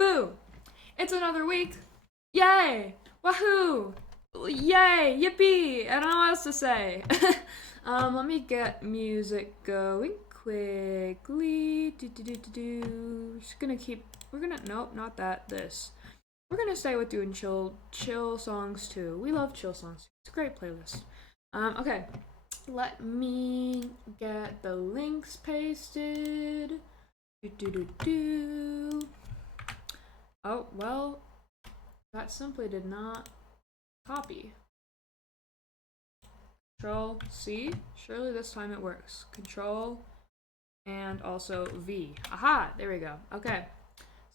Boo! It's another week. Yay! Wahoo! Yay! Yippee! I don't know what else to say. Let me get music going quickly. Just gonna keep. Nope, not that. This. We're gonna stay with doing chill songs too. We love chill songs. It's a great playlist. Okay. Let me get the links pasted. Oh, well, that simply did not copy. Control C. Surely this time it works. Control and also V. Aha! There we go. Okay.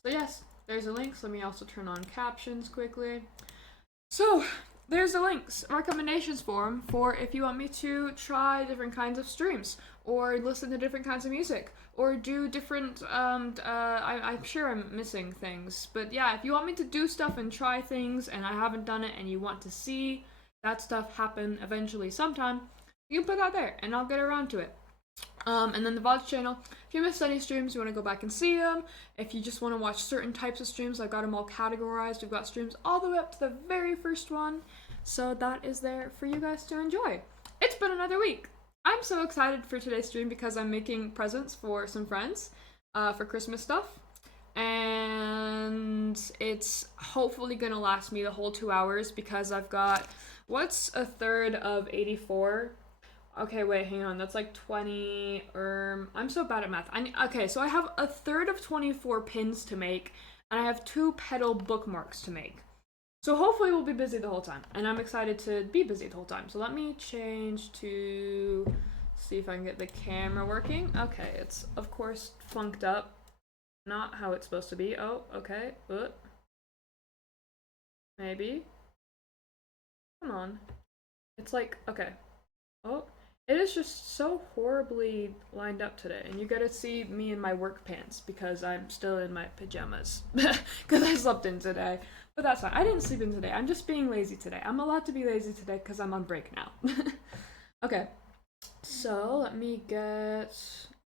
So yes, there's the links. Let me also turn on captions quickly. So, there's the links, recommendations form for if you want me to try different kinds of streams, or listen to different kinds of music, or do different, I'm sure I'm missing things, but yeah, if you want me to do stuff and try things, and I haven't done it, and you want to see that stuff happen eventually sometime, you can put that there, and I'll get around to it. And then the VODs channel, if you missed any streams, you want to go back and see them. If you just want to watch certain types of streams, I've got them all categorized. We've got streams all the way up to the very first one. So that is there for you guys to enjoy. It's been another week. I'm so excited for today's stream because I'm making presents for some friends for Christmas stuff. And it's hopefully going to last me the whole 2 hours because I've got, what's a third of 84? Okay, wait, hang on. That's like 20, I'm so bad at math. Okay, so I have a third of 24 pins to make, and I have 2 pedal bookmarks to make. So hopefully we'll be busy the whole time, and I'm excited to be busy the whole time. So let me change to see if I can get the camera working. Okay, it's, of course, flunked up. Not how it's supposed to be. Oh, okay. Maybe. Come on. It's like, okay. Oh. It is just so horribly lined up today, and you gotta see me in my work pants because I'm still in my pajamas because I slept in today. But that's fine. I didn't sleep in today. I'm just being lazy today. I'm allowed to be lazy today because I'm on break now. Okay, so let me get.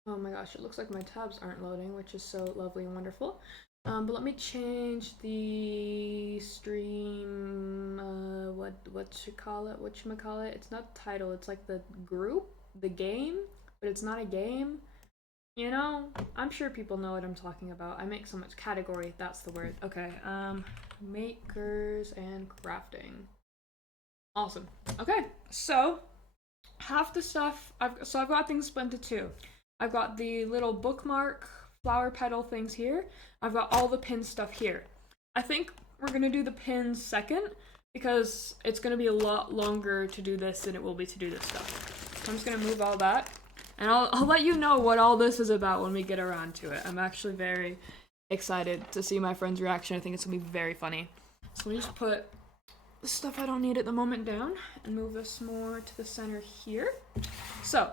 Oh my gosh, it looks like my tabs aren't loading, which is so lovely and wonderful. But let me change the stream, whatchamacallit? It's not the title, it's like the group, the game, but it's not a game. You know, I'm sure people know what I'm talking about. I make so much category, that's the word. Okay, makers and crafting. Awesome. Okay, so half the stuff, I've got things split into 2. I've got the little bookmark flower petal things here. I've got all the pin stuff here. I think we're gonna do the pins second because it's gonna be a lot longer to do this than it will be to do this stuff. So I'm just gonna move all that, and I'll let you know what all this is about when we get around to it. I'm actually very excited to see my friend's reaction. I think it's gonna be very funny. So let me just put the stuff I don't need at the moment down and move this more to the center here. So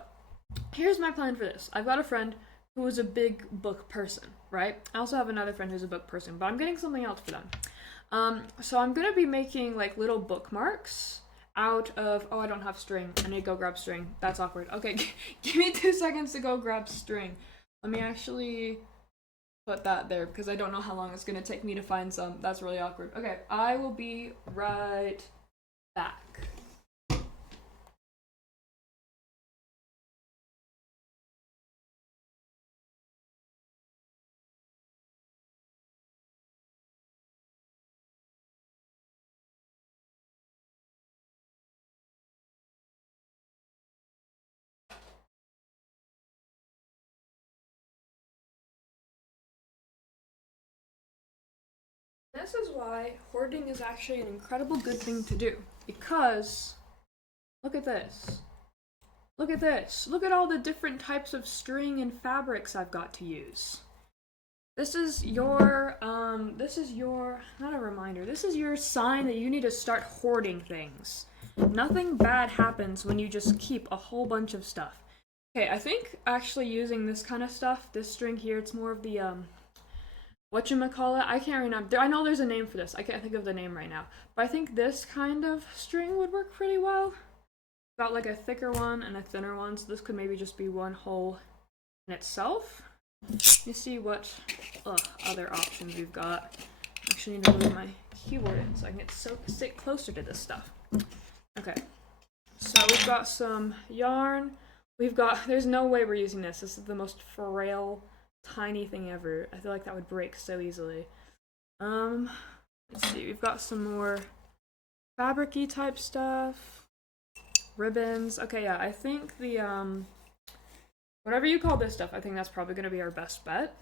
here's my plan for this. I've got a friend who is a big book person, right? I also have another friend who's a book person, but I'm getting something else for them. So I'm gonna be making like little bookmarks out of, oh, I don't have string. I need to go grab string. That's awkward. Okay, give me 2 seconds to go grab string. Let me actually put that there because I don't know how long it's gonna take me to find some. That's really awkward. Okay, I will be right back. This is why hoarding is actually an incredible good thing to do. Because, look at this. Look at this. Look at all the different types of string and fabrics I've got to use. This is your, not a reminder, this is your sign that you need to start hoarding things. Nothing bad happens when you just keep a whole bunch of stuff. Okay, I think actually using this kind of stuff, this string here, it's more of the, whatchamacallit, I can't remember. I know there's a name for this. I can't think of the name right now. But I think this kind of string would work pretty well. Got like a thicker one and a thinner one, so this could maybe just be one whole in itself. Let me see what other options we've got. Actually need to move my keyboard in so I can sit closer to this stuff. Okay, so we've got some yarn. There's no way we're using this. This is the most frail, tiny thing ever. I feel like that would break so easily. Let's see, we've got some more fabric-y type stuff. Ribbons. Okay, yeah, I think the, whatever you call this stuff, I think that's probably going to be our best bet.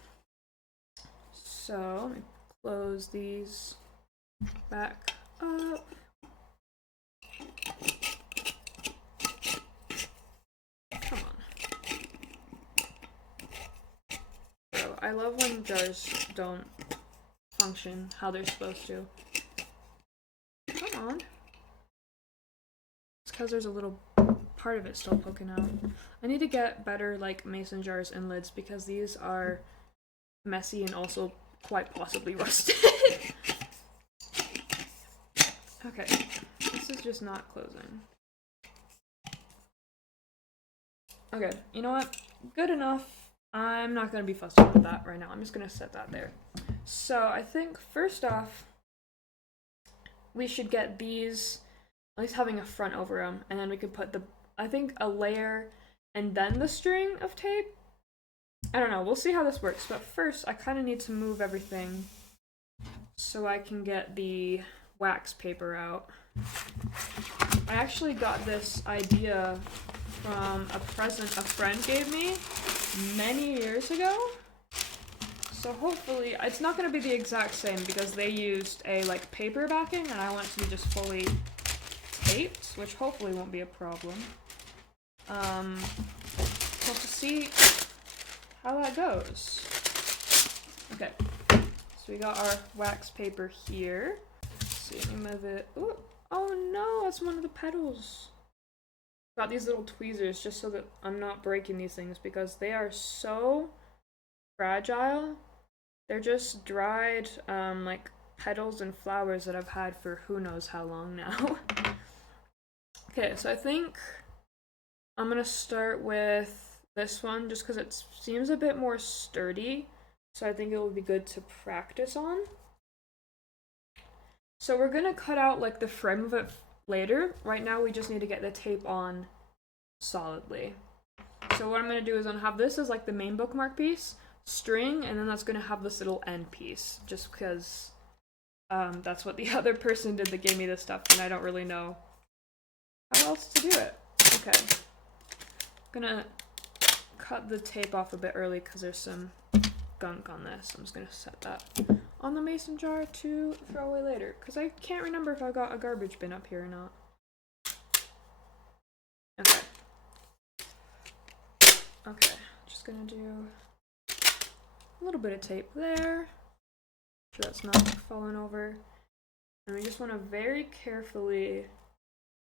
So, let me close these back up. Come on. So, I love when jars don't function how they're supposed to. Come on. It's because there's a little part of it still poking out. I need to get better like mason jars and lids because these are messy and also quite possibly rusted. Okay, this is just not closing. Okay, you know what? Good enough. I'm not going to be fussy with that right now. I'm just going to set that there. So I think first off, we should get these at least having a front over them, and then we could put I think a layer and then the string of tape. I don't know, we'll see how this works, but first I kind of need to move everything so I can get the wax paper out. I actually got this idea from a present a friend gave me many years ago. So hopefully, it's not going to be the exact same because they used a like paper backing and I want it to be just fully taped, which hopefully won't be a problem. We'll have to see how that goes. Okay, so we got our wax paper here. Let's see, let me move it. Ooh, oh no, that's one of the petals. Got these little tweezers just so that I'm not breaking these things because they are so fragile. They're just dried like petals and flowers that I've had for who knows how long now. Okay, so I think I'm gonna start with this one just because it seems a bit more sturdy, so I think it will be good to practice on. So we're gonna cut out like the frame of it later. Right now we just need to get the tape on solidly. So what I'm gonna do is I'm gonna have this as like the main bookmark piece, string, and then that's gonna have this little end piece just because that's what the other person did that gave me this stuff and I don't really know how else to do it. Okay, I'm gonna cut the tape off a bit early because there's some gunk on this. I'm just gonna set that on the mason jar to throw away later because I can't remember if I got a garbage bin up here or not. Okay, just gonna do a little bit of tape there. Make sure that's not falling over. And we just want to very carefully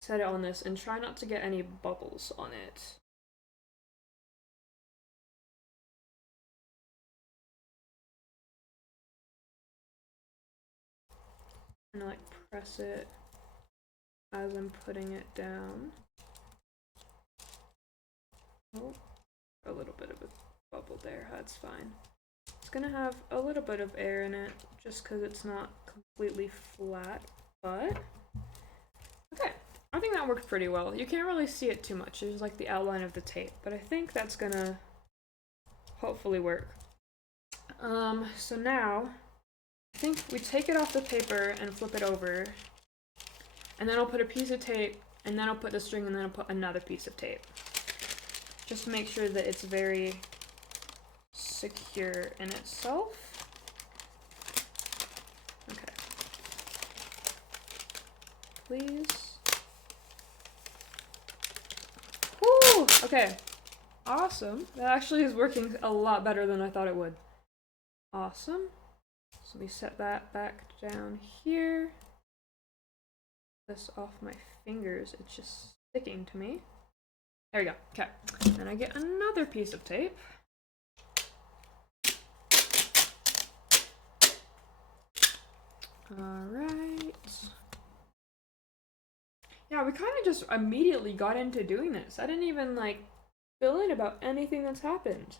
set it on this and try not to get any bubbles on it. And like press it as I'm putting it down. Oh, a little bit of a bubble there, that's fine. It's gonna have a little bit of air in it just because it's not completely flat, but okay. I think that worked pretty well. You can't really see it too much. There's like the outline of the tape, but I think that's gonna hopefully work. So now I think we take it off the paper and flip it over, and then I'll put a piece of tape, and then I'll put the string, and then I'll put another piece of tape. Just to make sure that it's very secure in itself. Okay. Please. Woo! Okay. Awesome. That actually is working a lot better than I thought it would. Awesome. So we set that back down here. This off my fingers. It's just sticking to me. There we go. Okay. Then I get another piece of tape. Alright. Yeah, we kind of just immediately got into doing this. I didn't even like fill in about anything that's happened.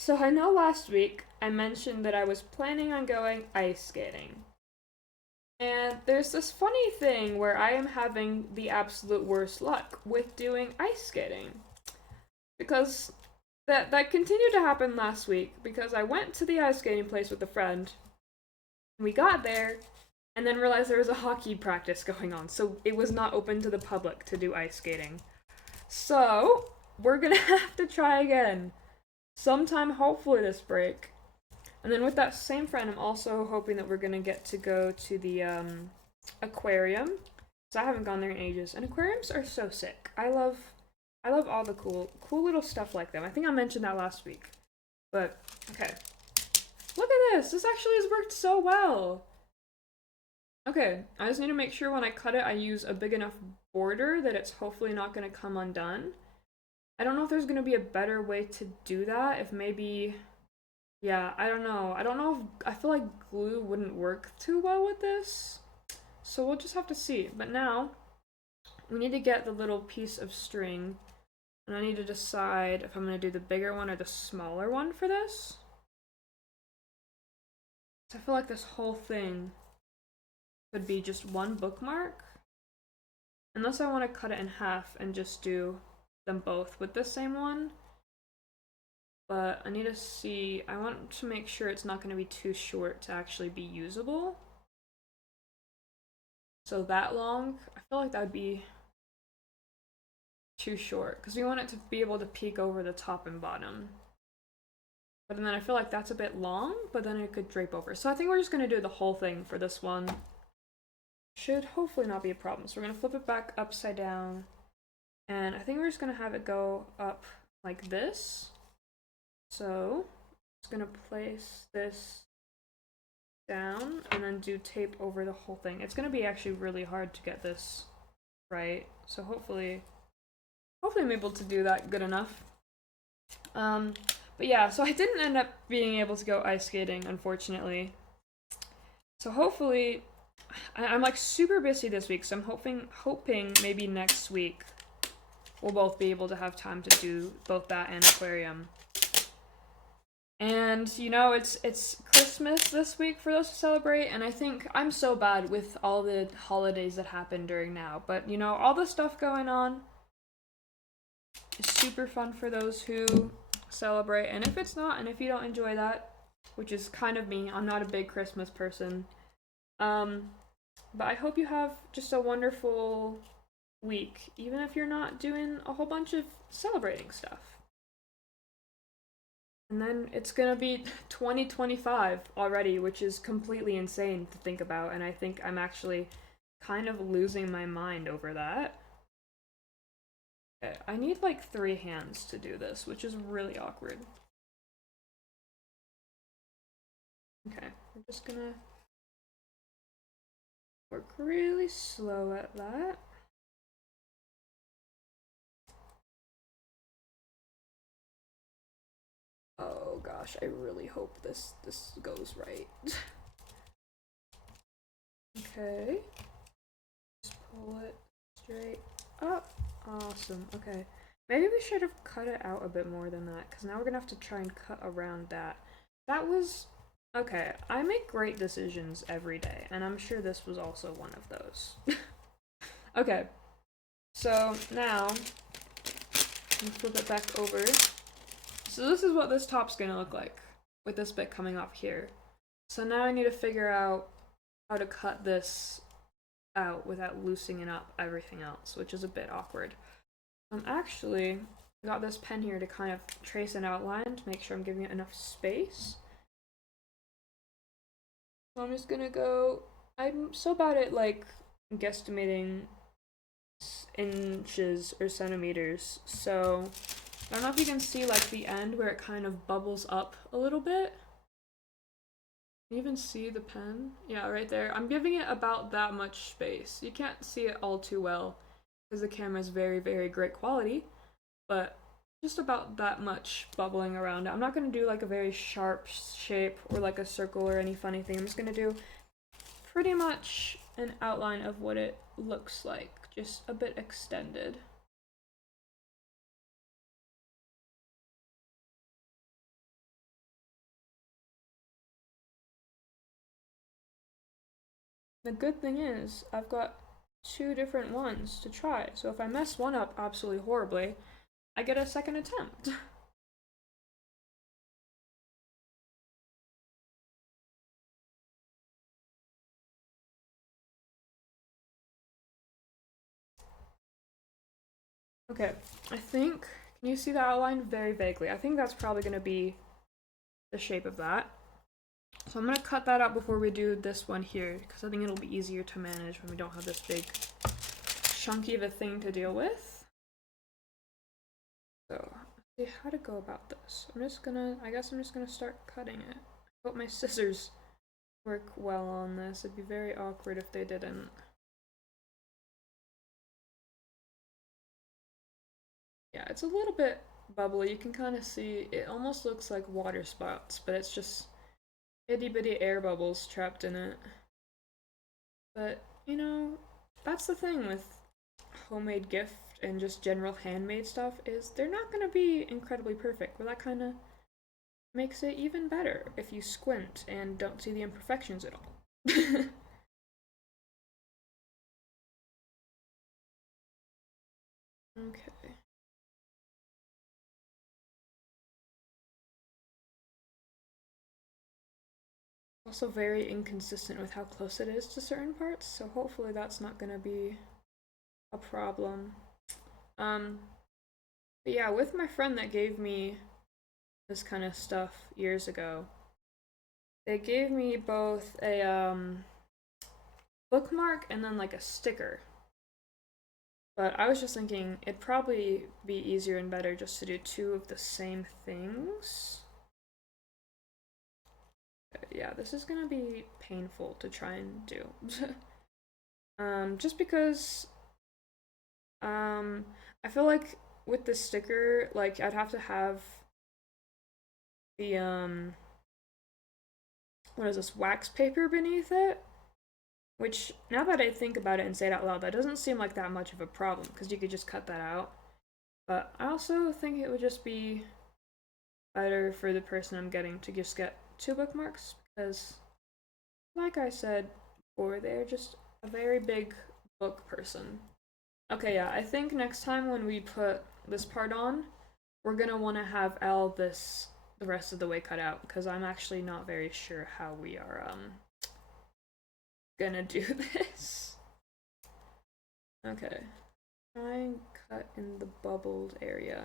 So I know last week I mentioned that I was planning on going ice skating. And there's this funny thing where I am having the absolute worst luck with doing ice skating. Because that continued to happen last week because I went to the ice skating place with a friend. We got there and then realized there was a hockey practice going on, so it was not open to the public to do ice skating. So, we're gonna have to try again sometime, hopefully, this break. And then with that same friend, I'm also hoping that we're gonna get to go to the aquarium. Because I haven't gone there in ages. And aquariums are so sick. I love all the cool little stuff like them. I think I mentioned that last week. But okay. Look at this! This actually has worked so well! Okay, I just need to make sure when I cut it I use a big enough border that it's hopefully not going to come undone. I don't know if there's going to be a better way to do that, if maybe... Yeah, I don't know. I don't know if... I feel like glue wouldn't work too well with this. So we'll just have to see. But now, we need to get the little piece of string. And I need to decide if I'm going to do the bigger one or the smaller one for this. I feel like this whole thing could be just one bookmark. Unless I want to cut it in half and just do them both with the same one. But I need to see, I want to make sure it's not going to be too short to actually be usable. So that long, I feel like that would be too short because we want it to be able to peek over the top and bottom. But then I feel like that's a bit long, but then it could drape over. So I think we're just going to do the whole thing for this one. Should hopefully not be a problem. So we're going to flip it back upside down. And I think we're just going to have it go up like this. So I'm just going to place this down and then do tape over the whole thing. It's going to be actually really hard to get this right. So hopefully I'm able to do that good enough. But yeah, so I didn't end up being able to go ice skating, unfortunately. So hopefully, I'm like super busy this week, so I'm hoping maybe next week we'll both be able to have time to do both that and aquarium. And you know, it's Christmas this week for those who celebrate, and I think I'm so bad with all the holidays that happen during now. But you know, all the stuff going on is super fun for those who celebrate, and if it's not, and if you don't enjoy that, which is kind of me, I'm not a big Christmas person. But I hope you have just a wonderful week, even if you're not doing a whole bunch of celebrating stuff. And then it's gonna be 2025 already, which is completely insane to think about, and I think I'm actually kind of losing my mind over that. Okay, I need like 3 hands to do this, which is really awkward. Okay, we're just gonna work really slow at that. Oh gosh, I really hope this goes right. Okay. Just pull it straight up. Awesome. Okay. Maybe we should have cut it out a bit more than that, because now we're gonna have to try and cut around that. That was... Okay, I make great decisions every day, and I'm sure this was also one of those. Okay. So now, let's flip it back over. So this is what this top's gonna look like, with this bit coming off here. So now I need to figure out how to cut this out without loosening up everything else, which is a bit awkward. I'm actually got this pen here to kind of trace an outline to make sure I'm giving it enough space. So I'm just gonna go... I'm so bad at like guesstimating inches or centimeters, so I don't know if you can see like the end where it kind of bubbles up a little bit. Can you even see the pen? Yeah, right there. I'm giving it about that much space. You can't see it all too well because the camera is very, very great quality, but just about that much bubbling around it. I'm not going to do like a very sharp shape or like a circle or any funny thing. I'm just going to do pretty much an outline of what it looks like, just a bit extended. The good thing is, I've got 2 different ones to try, so if I mess one up absolutely horribly, I get a second attempt. Okay, I think, can you see the outline very vaguely? I think that's probably going to be the shape of that. So I'm going to cut that out before we do this one here, because I think it'll be easier to manage when we don't have this big chunky of a thing to deal with. So, let's see how to go about this. I guess I'm just gonna start cutting it. I hope my scissors work well on this. It'd be very awkward if they didn't. Yeah, it's a little bit bubbly. You can kind of see, it almost looks like water spots, but it's just itty bitty air bubbles trapped in it. But, you know, that's the thing with homemade gift and just general handmade stuff is they're not going to be incredibly perfect, but that kind of makes it even better if you squint and don't see the imperfections at all. Okay. Also very inconsistent with how close it is to certain parts, so hopefully that's not going to be a problem. But yeah, with my friend that gave me this kind of stuff years ago, they gave me both a bookmark and then like a sticker. But I was just thinking it'd probably be easier and better just to do 2 of the same things. Yeah, this is gonna be painful to try and do. Just because I feel like with the sticker, like I'd have to have the what is this, wax paper beneath it? Which, now that I think about it and say it out loud, that doesn't seem like that much of a problem, because you could just cut that out. But I also think it would just be better for the person I'm getting to just get 2 bookmarks, because, like I said before, they're just a very big book person. Okay, yeah, I think next time when we put this part on, we're gonna want to have all this the rest of the way cut out, because I'm actually not very sure how we are gonna do this. Okay. Try and cut in the bubbled area.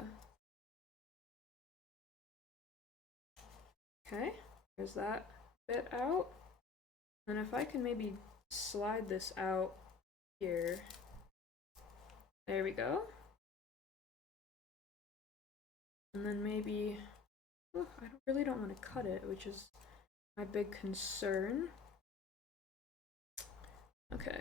Okay, there's that bit out. And if I can maybe slide this out here. There we go. And then maybe, oh, I really don't want to cut it, which is my big concern. Okay.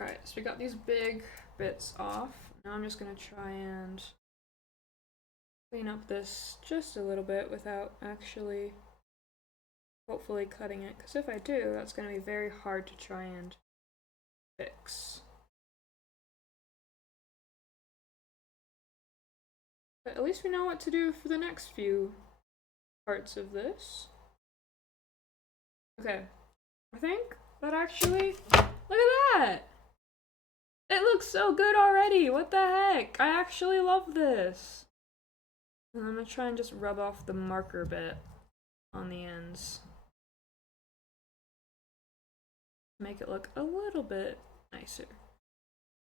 Alright, so we got these big bits off. Now I'm just gonna try and clean up this just a little bit without actually hopefully cutting it, because if I do, that's gonna be very hard to try and fix. But at least we know what to do for the next few parts of this. Okay, I think that actually, look at that! It looks so good already! What the heck? I actually love this! And I'm gonna try and just rub off the marker bit on the ends. Make it look a little bit nicer.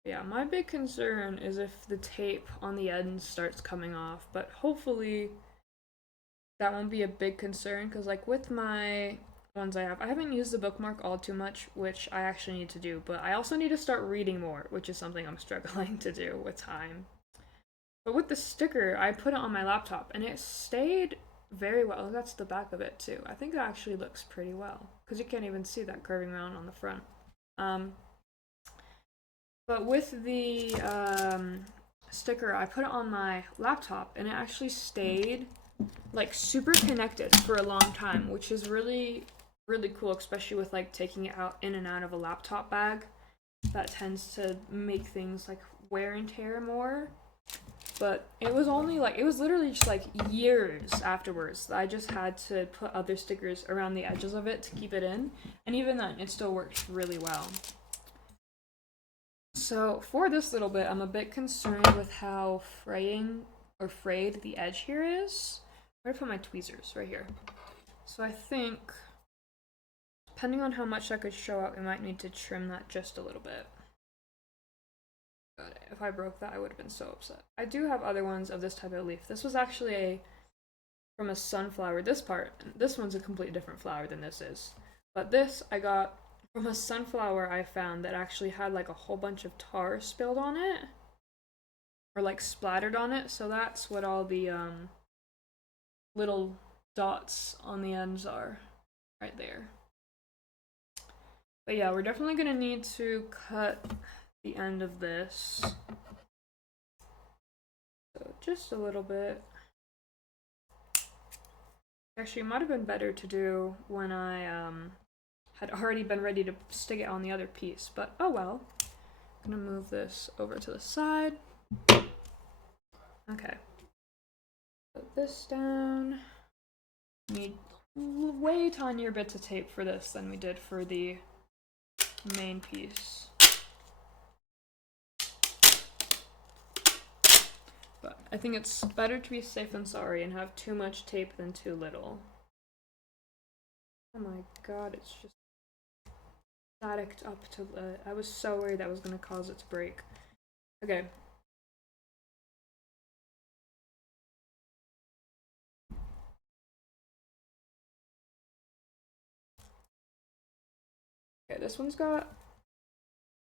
Yeah, my big concern is if the tape on the ends starts coming off, but hopefully that won't be a big concern, because like with my ones I haven't used the bookmark all too much, which I actually need to do, but I also need to start reading more, which is something I'm struggling to do with time. But with the sticker, I put it on my laptop and it stayed very well. That's the back of it too. I think it actually looks pretty well, because you can't even see that curving around on the front. But with the sticker, I put it on my laptop and it actually stayed like super connected for a long time, which is really, really cool, especially with like taking it out in and out of a laptop bag. That tends to make things like wear and tear more. but it was only like, it was literally just like years afterwards that I just had to put other stickers around the edges of it to keep it in, and even then it still worked really well. So for this little bit, I'm a bit concerned with how frayed the edge here is. Where do I put my tweezers? Right here. So I think, depending on how much that could show out, we might need to trim that just a little bit. God, if I broke that, I would have been so upset. I do have other ones of this type of leaf. This was actually from a sunflower. This one's a completely different flower than this is. But this I got from a sunflower I found that actually had like a whole bunch of tar spilled on it. Or like splattered on it. So that's what all the little dots on the ends are. Right there. But yeah, we're definitely gonna need to cut the end of this. So just a little bit. Actually, it might have been better to do when I had already been ready to stick it on the other piece, but oh well. I'm gonna move this over to the side. Okay. Put this down. Need way tinier bits of tape for this than we did for the main piece. But I think it's better to be safe than sorry and have too much tape than too little. Oh my god, it's just staticked up to the... I was so worried that was going to cause it to break. Okay. Okay, this one's got a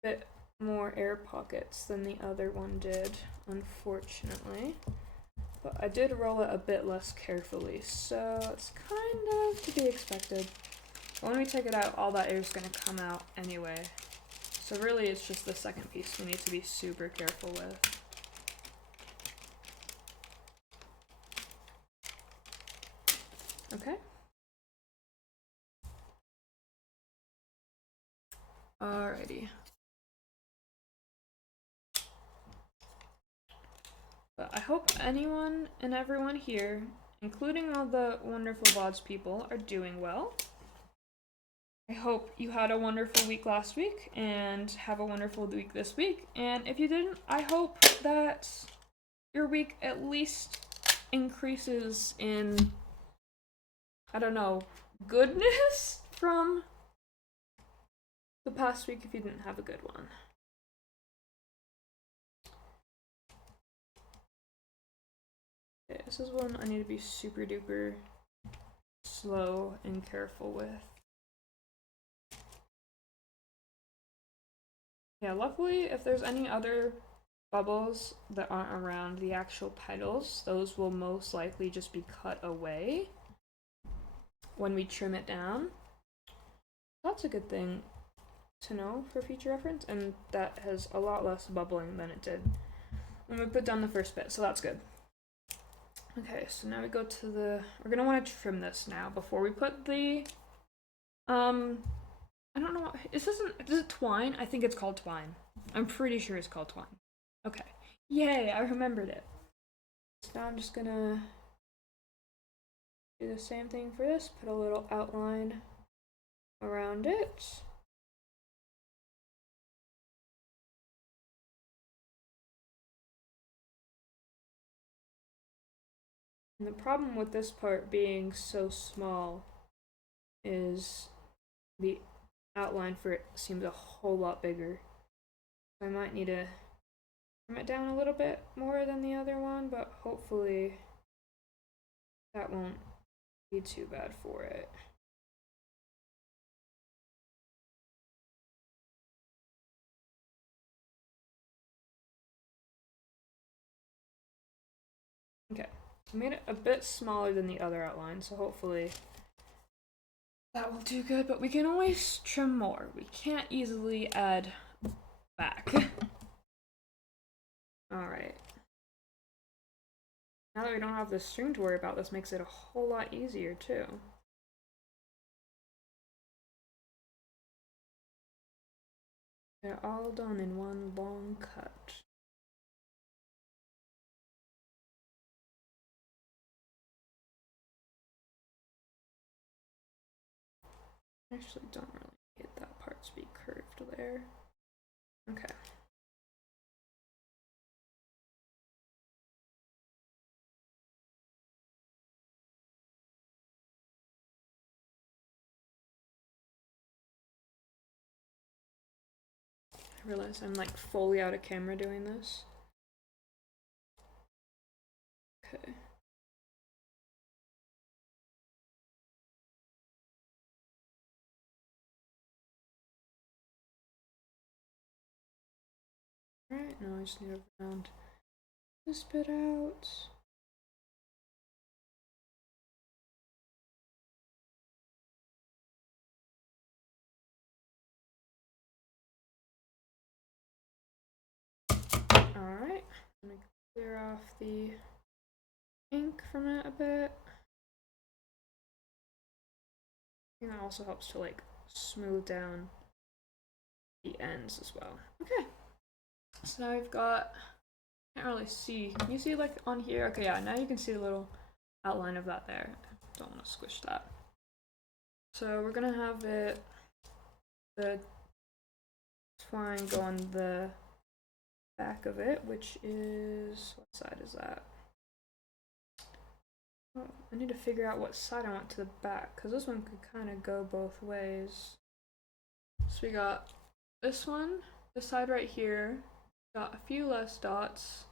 bit more air pockets than the other one did, unfortunately. But I did roll it a bit less carefully, so it's kind of to be expected. But when we take it out, all that air is going to come out anyway. So really it's just the second piece we need to be super careful with. Okay. Alrighty. But I hope anyone and everyone here, including all the wonderful VODs people, are doing well. I hope you had a wonderful week last week and have a wonderful week this week. And if you didn't, I hope that your week at least increases in, I don't know, goodness from the past week if you didn't have a good one. Okay, this is one I need to be super duper slow and careful with. Yeah, luckily, if there's any other bubbles that aren't around the actual petals, those will most likely just be cut away when we trim it down. That's a good thing to know for future reference, and that has a lot less bubbling than it did when we put down the first bit, so that's good. Okay, so now we go to the... We're gonna want to trim this now before we put the... I don't know. Is it twine? I think it's called twine. I'm pretty sure it's called twine. Okay. Yay, I remembered it. So now I'm just gonna do the same thing for this. Put a little outline around it. And the problem with this part being so small is the outline for it seems a whole lot bigger. I might need to trim it down a little bit more than the other one, but hopefully that won't be too bad for it. Okay, I made it a bit smaller than the other outline, so hopefully that will do good, but we can always trim more. We can't easily add back. Alright. Now that we don't have the string to worry about, this makes it a whole lot easier, too. They're all done in one long cut. Actually, don't really get that part to be curved there. Okay. I realize I'm like fully out of camera doing this. Okay. Alright, now I just need to round this bit out. Alright, I'm gonna clear off the ink from it a bit. I think that also helps to like smooth down the ends as well. Okay, so now we've got, can't really see, can you see like on here? Okay, yeah, now you can see a little outline of that there. Don't want to squish that. So we're gonna have it, the twine go on the back of it, which is, what side is that? Oh, I need to figure out what side I want to the back, because this one could kind of go both ways. So we got this one, this side right here, got a few less dots,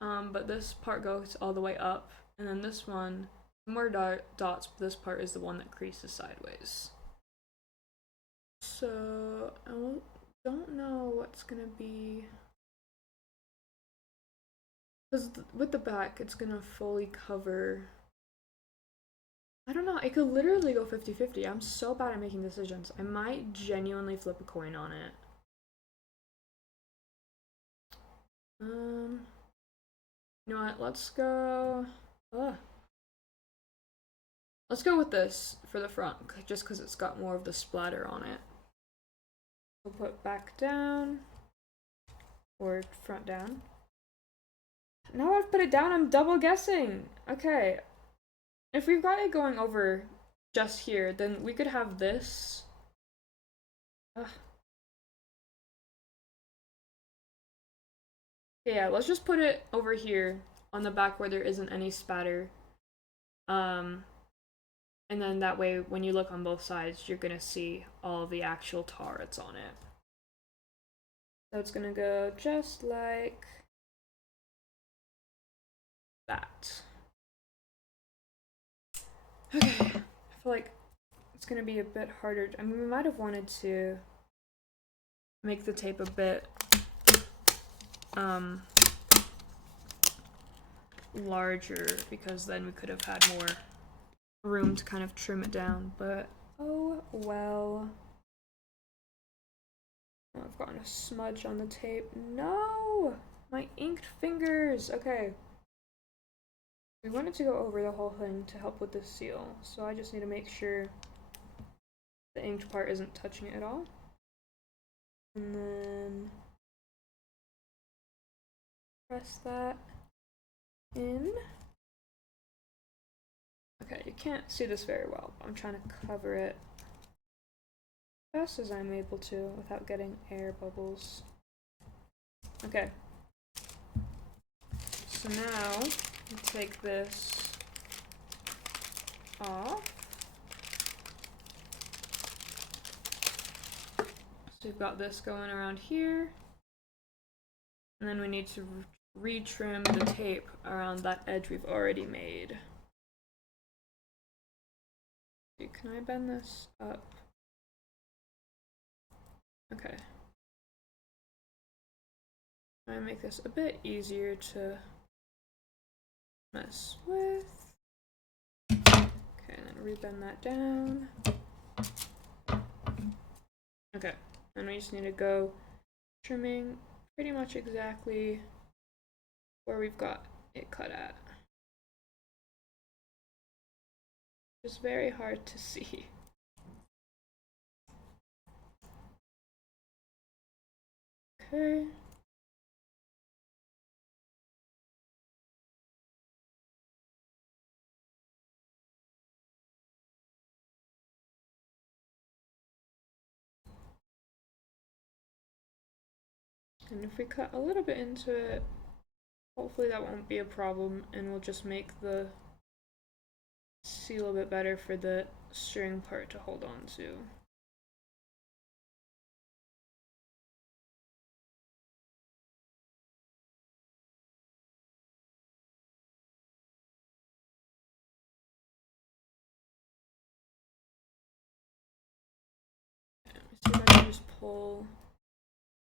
but this part goes all the way up, and then this one, more dots, but this part is the one that creases sideways. So I don't know what's gonna be, because with the back it's gonna fully cover. I don't know, it could literally go 50-50. I'm so bad at making decisions. I might genuinely flip a coin on it. You know what, let's go let's go with this for the front, just because it's got more of the splatter on it. We'll put back down, or front down. Now I've put it down, I'm double guessing. Okay, if we've got it going over just here, then we could have this. Ugh. Yeah, let's just put it over here on the back where there isn't any spatter. And then that way, when you look on both sides, you're gonna see all of the actual tar that's on it. So it's gonna go just like that. Okay, I feel like it's gonna be a bit harder. I mean, we might have wanted to make the tape a bit larger, because then we could have had more room to kind of trim it down, but oh well. Oh, I've gotten a smudge on the tape. No! My inked fingers! Okay. We wanted to go over the whole thing to help with the seal, so I just need to make sure the inked part isn't touching it at all. And then press that in. Okay, you can't see this very well, but I'm trying to cover it as best as I'm able to without getting air bubbles. Okay. So now, we take this off. So we've got this going around here. And then we need to retrim the tape around that edge we've already made. Can I bend this up? Okay. I make this a bit easier to mess with. Okay, and then rebend that down. Okay, and we just need to go trimming pretty much exactly where we've got it cut at. It's very hard to see. Okay. And if we cut a little bit into it, hopefully that won't be a problem, and we'll just make the seal a bit better for the string part to hold on to. See if I can just pull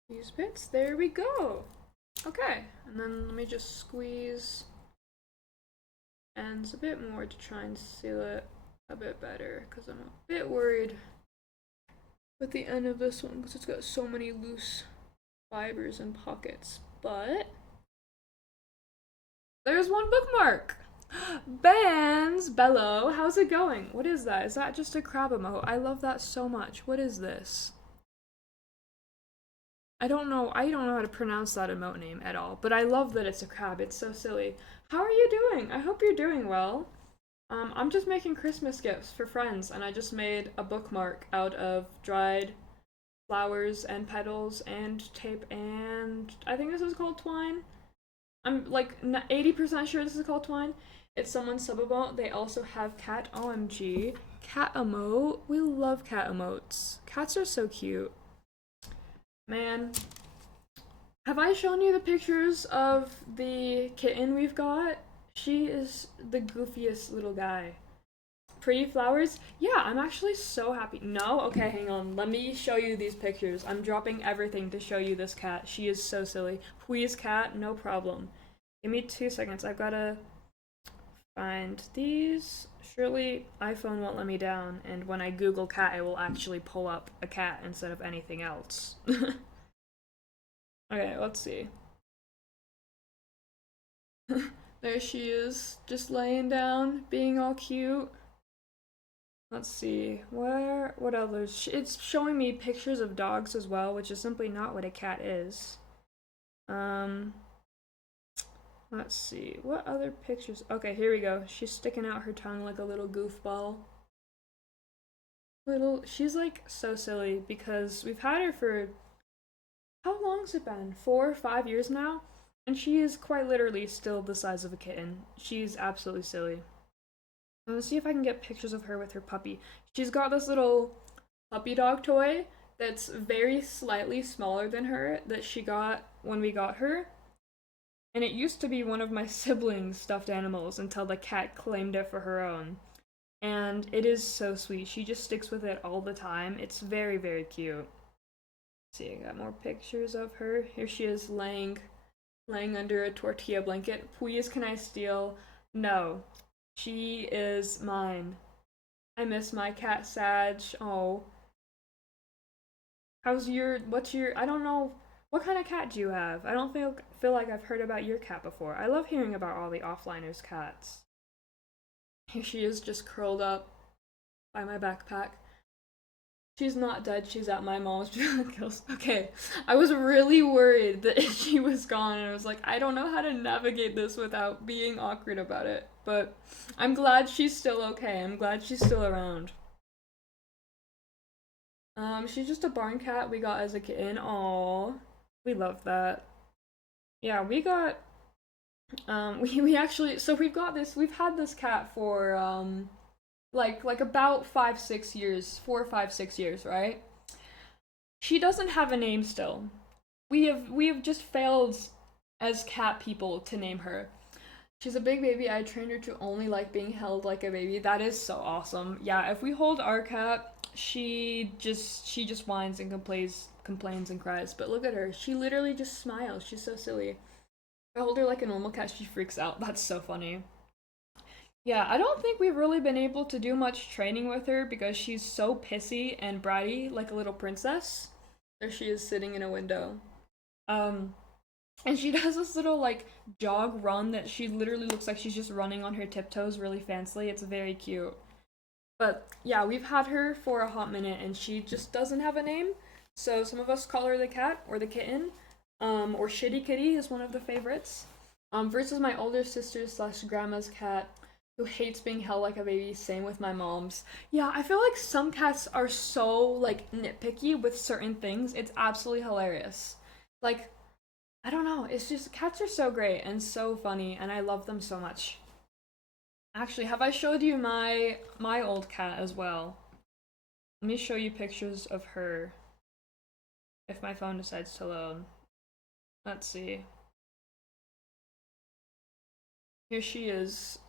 these bits. There we go. Okay, and then let me just squeeze ends a bit more to try and seal it a bit better, because I'm a bit worried with the end of this one because it's got so many loose fibers and pockets. But there's one bookmark. Bands Bello, how's it going? What is that? Is that just a crab emote? I love that so much. What is this? I don't know how to pronounce that emote name at all, but I love that it's a crab. It's so silly. How are you doing? I hope you're doing well. I'm just making Christmas gifts for friends, and I just made a bookmark out of dried flowers and petals and tape, and I think this is called twine. I'm like 80% sure this is called twine. It's someone's sub emote. They also have cat OMG. Cat emote. We love cat emotes. Cats are so cute. Man, have I shown you the pictures of the kitten we've got? She is the goofiest little guy. Pretty flowers? Yeah, I'm actually so happy. No? Okay, hang on. Let me show you these pictures. I'm dropping everything to show you this cat. She is so silly. Please, cat, no problem. Give me 2 seconds. I've gotta find these. Surely iPhone won't let me down, and when I Google cat, it will actually pull up a cat instead of anything else. Okay, let's see. There she is, just laying down, being all cute. Let's see, what others? It's showing me pictures of dogs as well, which is simply not what a cat is. Um, let's see, what other pictures? Okay, here we go. She's sticking out her tongue like a little goofball. She's like so silly because we've had her for, how long's it been? 4 or 5 years now? And she is quite literally still the size of a kitten. She's absolutely silly. Let's see if I can get pictures of her with her puppy. She's got this little puppy dog toy that's very slightly smaller than her that she got when we got her. And it used to be one of my siblings' stuffed animals until the cat claimed it for her own. And it is so sweet. She just sticks with it all the time. It's very, very cute. Let's see, I got more pictures of her. Here she is laying under a tortilla blanket. Please, can I steal? No. She is mine. I miss my cat Sag. Oh. What's your, I don't know, what kind of cat do you have? I don't feel like I've heard about your cat before. I love hearing about all the offliners' cats. Here she is just curled up by my backpack. She's not dead, she's at my mom's. Okay, I was really worried that she was gone, and I was like, I don't know how to navigate this without being awkward about it. But I'm glad she's still okay. I'm glad she's still around. She's just a barn cat we got as a kitten. Aww. We love that. Yeah, we got we actually, so we've had this cat for like about 5 6 years, 4 5 6 years, right? She doesn't have a name still. We have just failed as cat people to name her. She's a big baby. I trained her to only like being held like a baby. That is so awesome. Yeah, if we hold our cat, she just whines and complains and cries. But look at her. She literally just smiles. She's so silly. If I hold her like a normal cat, she freaks out. That's so funny. Yeah, I don't think we've really been able to do much training with her because she's so pissy and bratty like a little princess. There she is sitting in a window. Um, and she does this little like jog run that she literally looks like she's just running on her tiptoes really fancily. It's very cute. But yeah, we've had her for a hot minute and she just doesn't have a name. So some of us call her the cat or the kitten. Or Shitty Kitty is one of the favorites. Versus my older sister slash grandma's cat, who hates being held like a baby. Same with my mom's. Yeah, I feel like some cats are so like nitpicky with certain things. It's absolutely hilarious. Like I don't know. It's just cats are so great and so funny, and I love them so much. Actually, have I showed you my old cat as well? Let me show you pictures of her if my phone decides to load. Let's see. Here she is,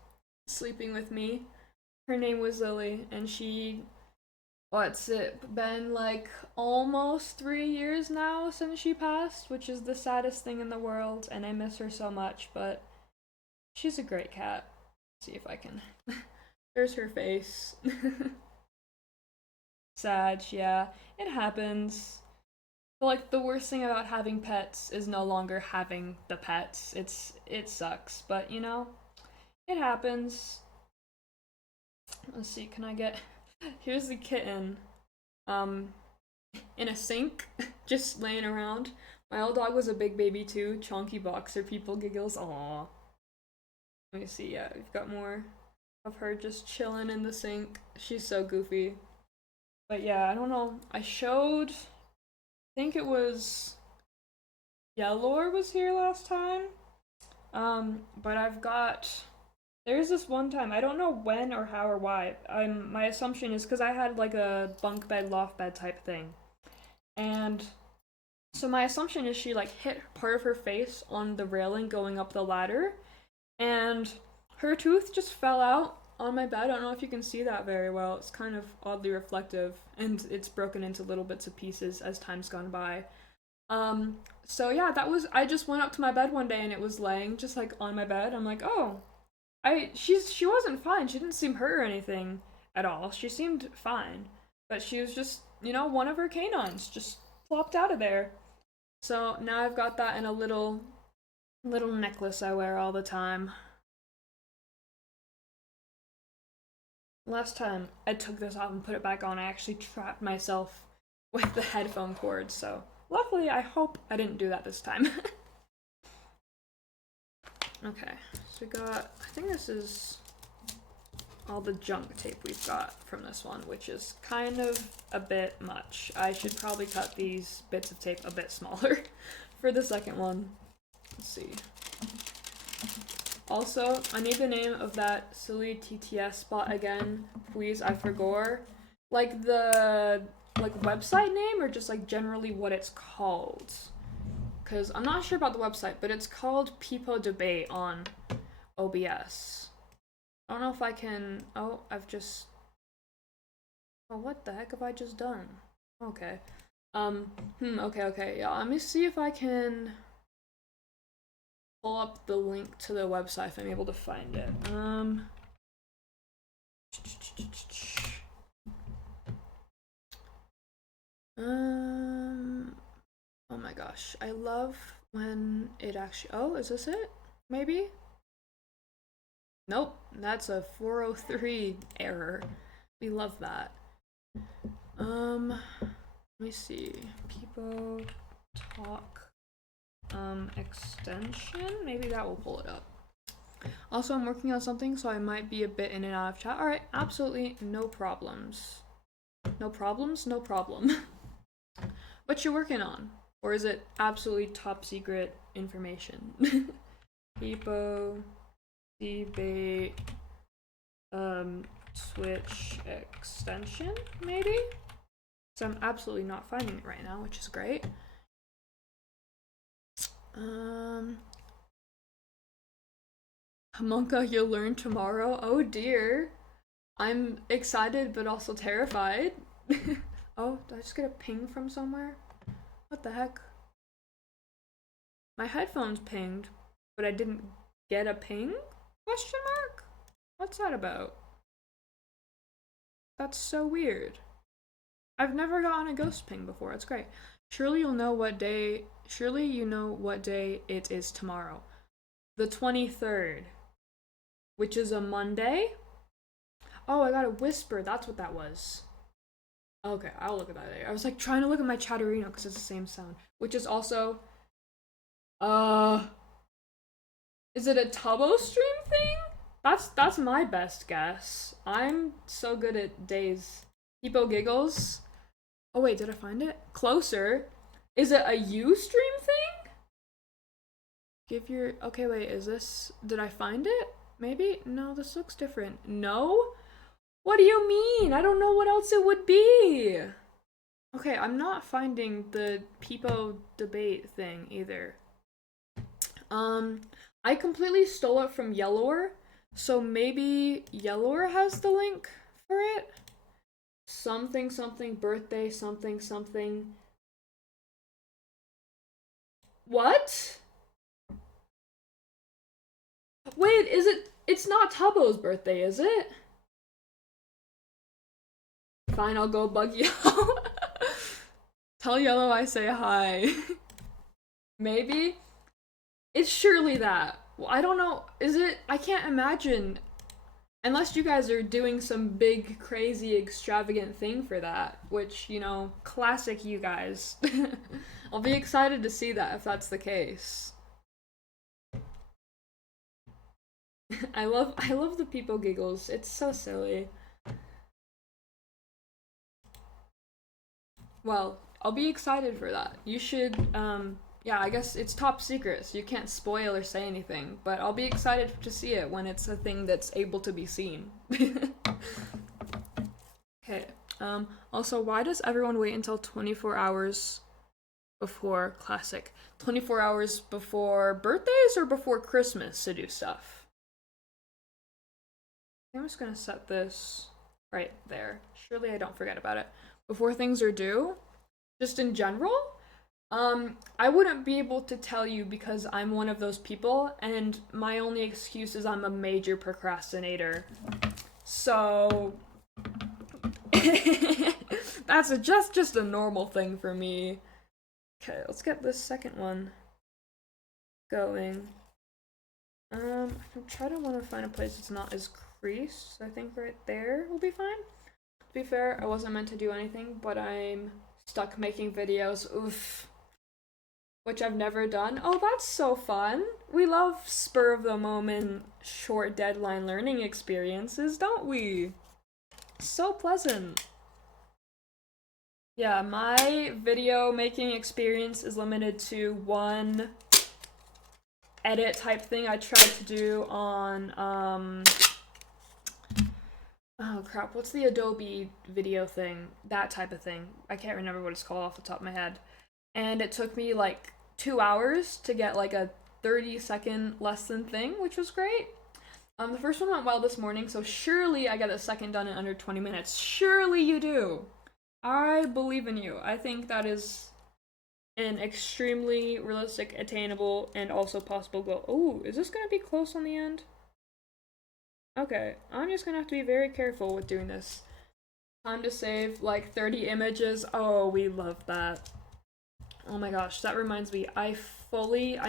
sleeping with me. Her name was Lily, and what's it been like almost 3 years now since she passed, which is the saddest thing in the world, and I miss her so much, but she's a great cat. Let's see if I can. There's her face. Sad, yeah. It happens. But like the worst thing about having pets is no longer having the pets. It sucks, but it happens. Let's see, can I get here's the kitten. Um in a sink, just laying around. My old dog was a big baby too, chunky boxer, people giggles. Aww. Let me see, yeah, we've got more of her just chilling in the sink. She's so goofy. But yeah, I don't know. I think it was Yellor was here last time. But there's this one time, I don't know when or how or why. My assumption is because I had like a bunk bed, loft bed type thing. And so my assumption is she like hit part of her face on the railing going up the ladder, and her tooth just fell out on my bed. I don't know if you can see that very well. It's kind of oddly reflective, and it's broken into little bits of pieces as time's gone by. So yeah, I just went up to my bed one day and it was laying just like on my bed. I'm like, oh, she wasn't fine. She didn't seem hurt or anything at all. She seemed fine, but she was just one of her canines just plopped out of there. So now I've got that in a little necklace I wear all the time. Last time I took this off and put it back on, I actually trapped myself with the headphone cord. So luckily, I hope I didn't do that this time. Okay, so we got, I think this is all the junk tape we've got from this one, which is kind of a bit much. I should probably cut these bits of tape a bit smaller for the second one. Let's see. Also, I need the name of that silly TTS spot again, please. I forgot. Like the website name or just like generally what it's called. Because I'm not sure about the website, but it's called Peepo Debate on OBS. I don't know if I can. Oh, what the heck have I just done? Okay. Okay. Yeah, let me see if I can pull up the link to the website if I'm able to find it. Oh my gosh, I love when it actually. Oh, is this it? Maybe? Nope, that's a 403 error. We love that. Let me see. People talk extension. Maybe that will pull it up. Also, I'm working on something, so I might be a bit in and out of chat. Alright, absolutely no problems. No problems? No problem. What you working on? Or is it absolutely top secret information? People debate Twitch extension, maybe? So I'm absolutely not finding it right now, which is great. Monka, you'll learn tomorrow. Oh dear. I'm excited but also terrified. Oh, did I just get a ping from somewhere? What the heck? My headphones pinged, but I didn't get a ping? Question mark? What's that about? That's so weird. I've never gotten a ghost ping before. It's great. Surely you know what day it is tomorrow. The 23rd, which is a Monday. Oh, I got a whisper. That's what that was. Okay, I'll look at that later. I was like trying to look at my Chatterino because it's the same sound, which is also is it a Tubbo stream thing? That's my best guess. I'm so good at days. People giggles. Oh wait, did I find it? Closer. Is it a Ustream thing? Give your, okay, wait, is this, did I find it? Maybe? No, this looks different. No? What do you mean? I don't know what else it would be. Okay, I'm not finding the Peepo debate thing either. I completely stole it from Yellower, so maybe Yellower has the link for it? Something, something, birthday, something, something. What? Wait, is it? It's not Tubbo's birthday, is it? Fine, I'll go bug Yellow. Tell Yellow I say hi. Maybe? It's surely that. Well, I don't know. Is it? I can't imagine. Unless you guys are doing some big, crazy, extravagant thing for that, which, you know, classic you guys. I'll be excited to see that if that's the case. I love the people giggles. It's so silly. Well, I'll be excited for that. You should yeah, I guess it's top secret, so you can't spoil or say anything, but I'll be excited to see it when it's a thing that's able to be seen. Okay. Also, why does everyone wait until 24 hours before classic? 24 hours before birthdays or before Christmas to do stuff? I'm just gonna set this right there. Surely I don't forget about it. Before things are due, just in general, I wouldn't be able to tell you because I'm one of those people, and my only excuse is I'm a major procrastinator. So that's just a normal thing for me. Okay, let's get this second one going. I'm trying to want to find a place that's not as creased. So I think right there will be fine. To be fair, I wasn't meant to do anything, but I'm stuck making videos. Oof. Which I've never done. Oh, that's so fun. We love spur of the moment, short deadline learning experiences, don't we? So pleasant. Yeah, my video making experience is limited to one edit type thing I tried to do on oh crap, what's the Adobe video thing? That type of thing. I can't remember what it's called off the top of my head. And it took me like 2 hours to get like a 30-second lesson thing, which was great. The first one went well this morning, so surely I get a second done in under 20 minutes. Surely you do. I believe in you. I think that is an extremely realistic, attainable, and also possible goal. Oh, is this gonna be close on the end? Okay, I'm just gonna have to be very careful with doing this. Time to save like 30 images. Oh, we love that. Oh my gosh, that reminds me. I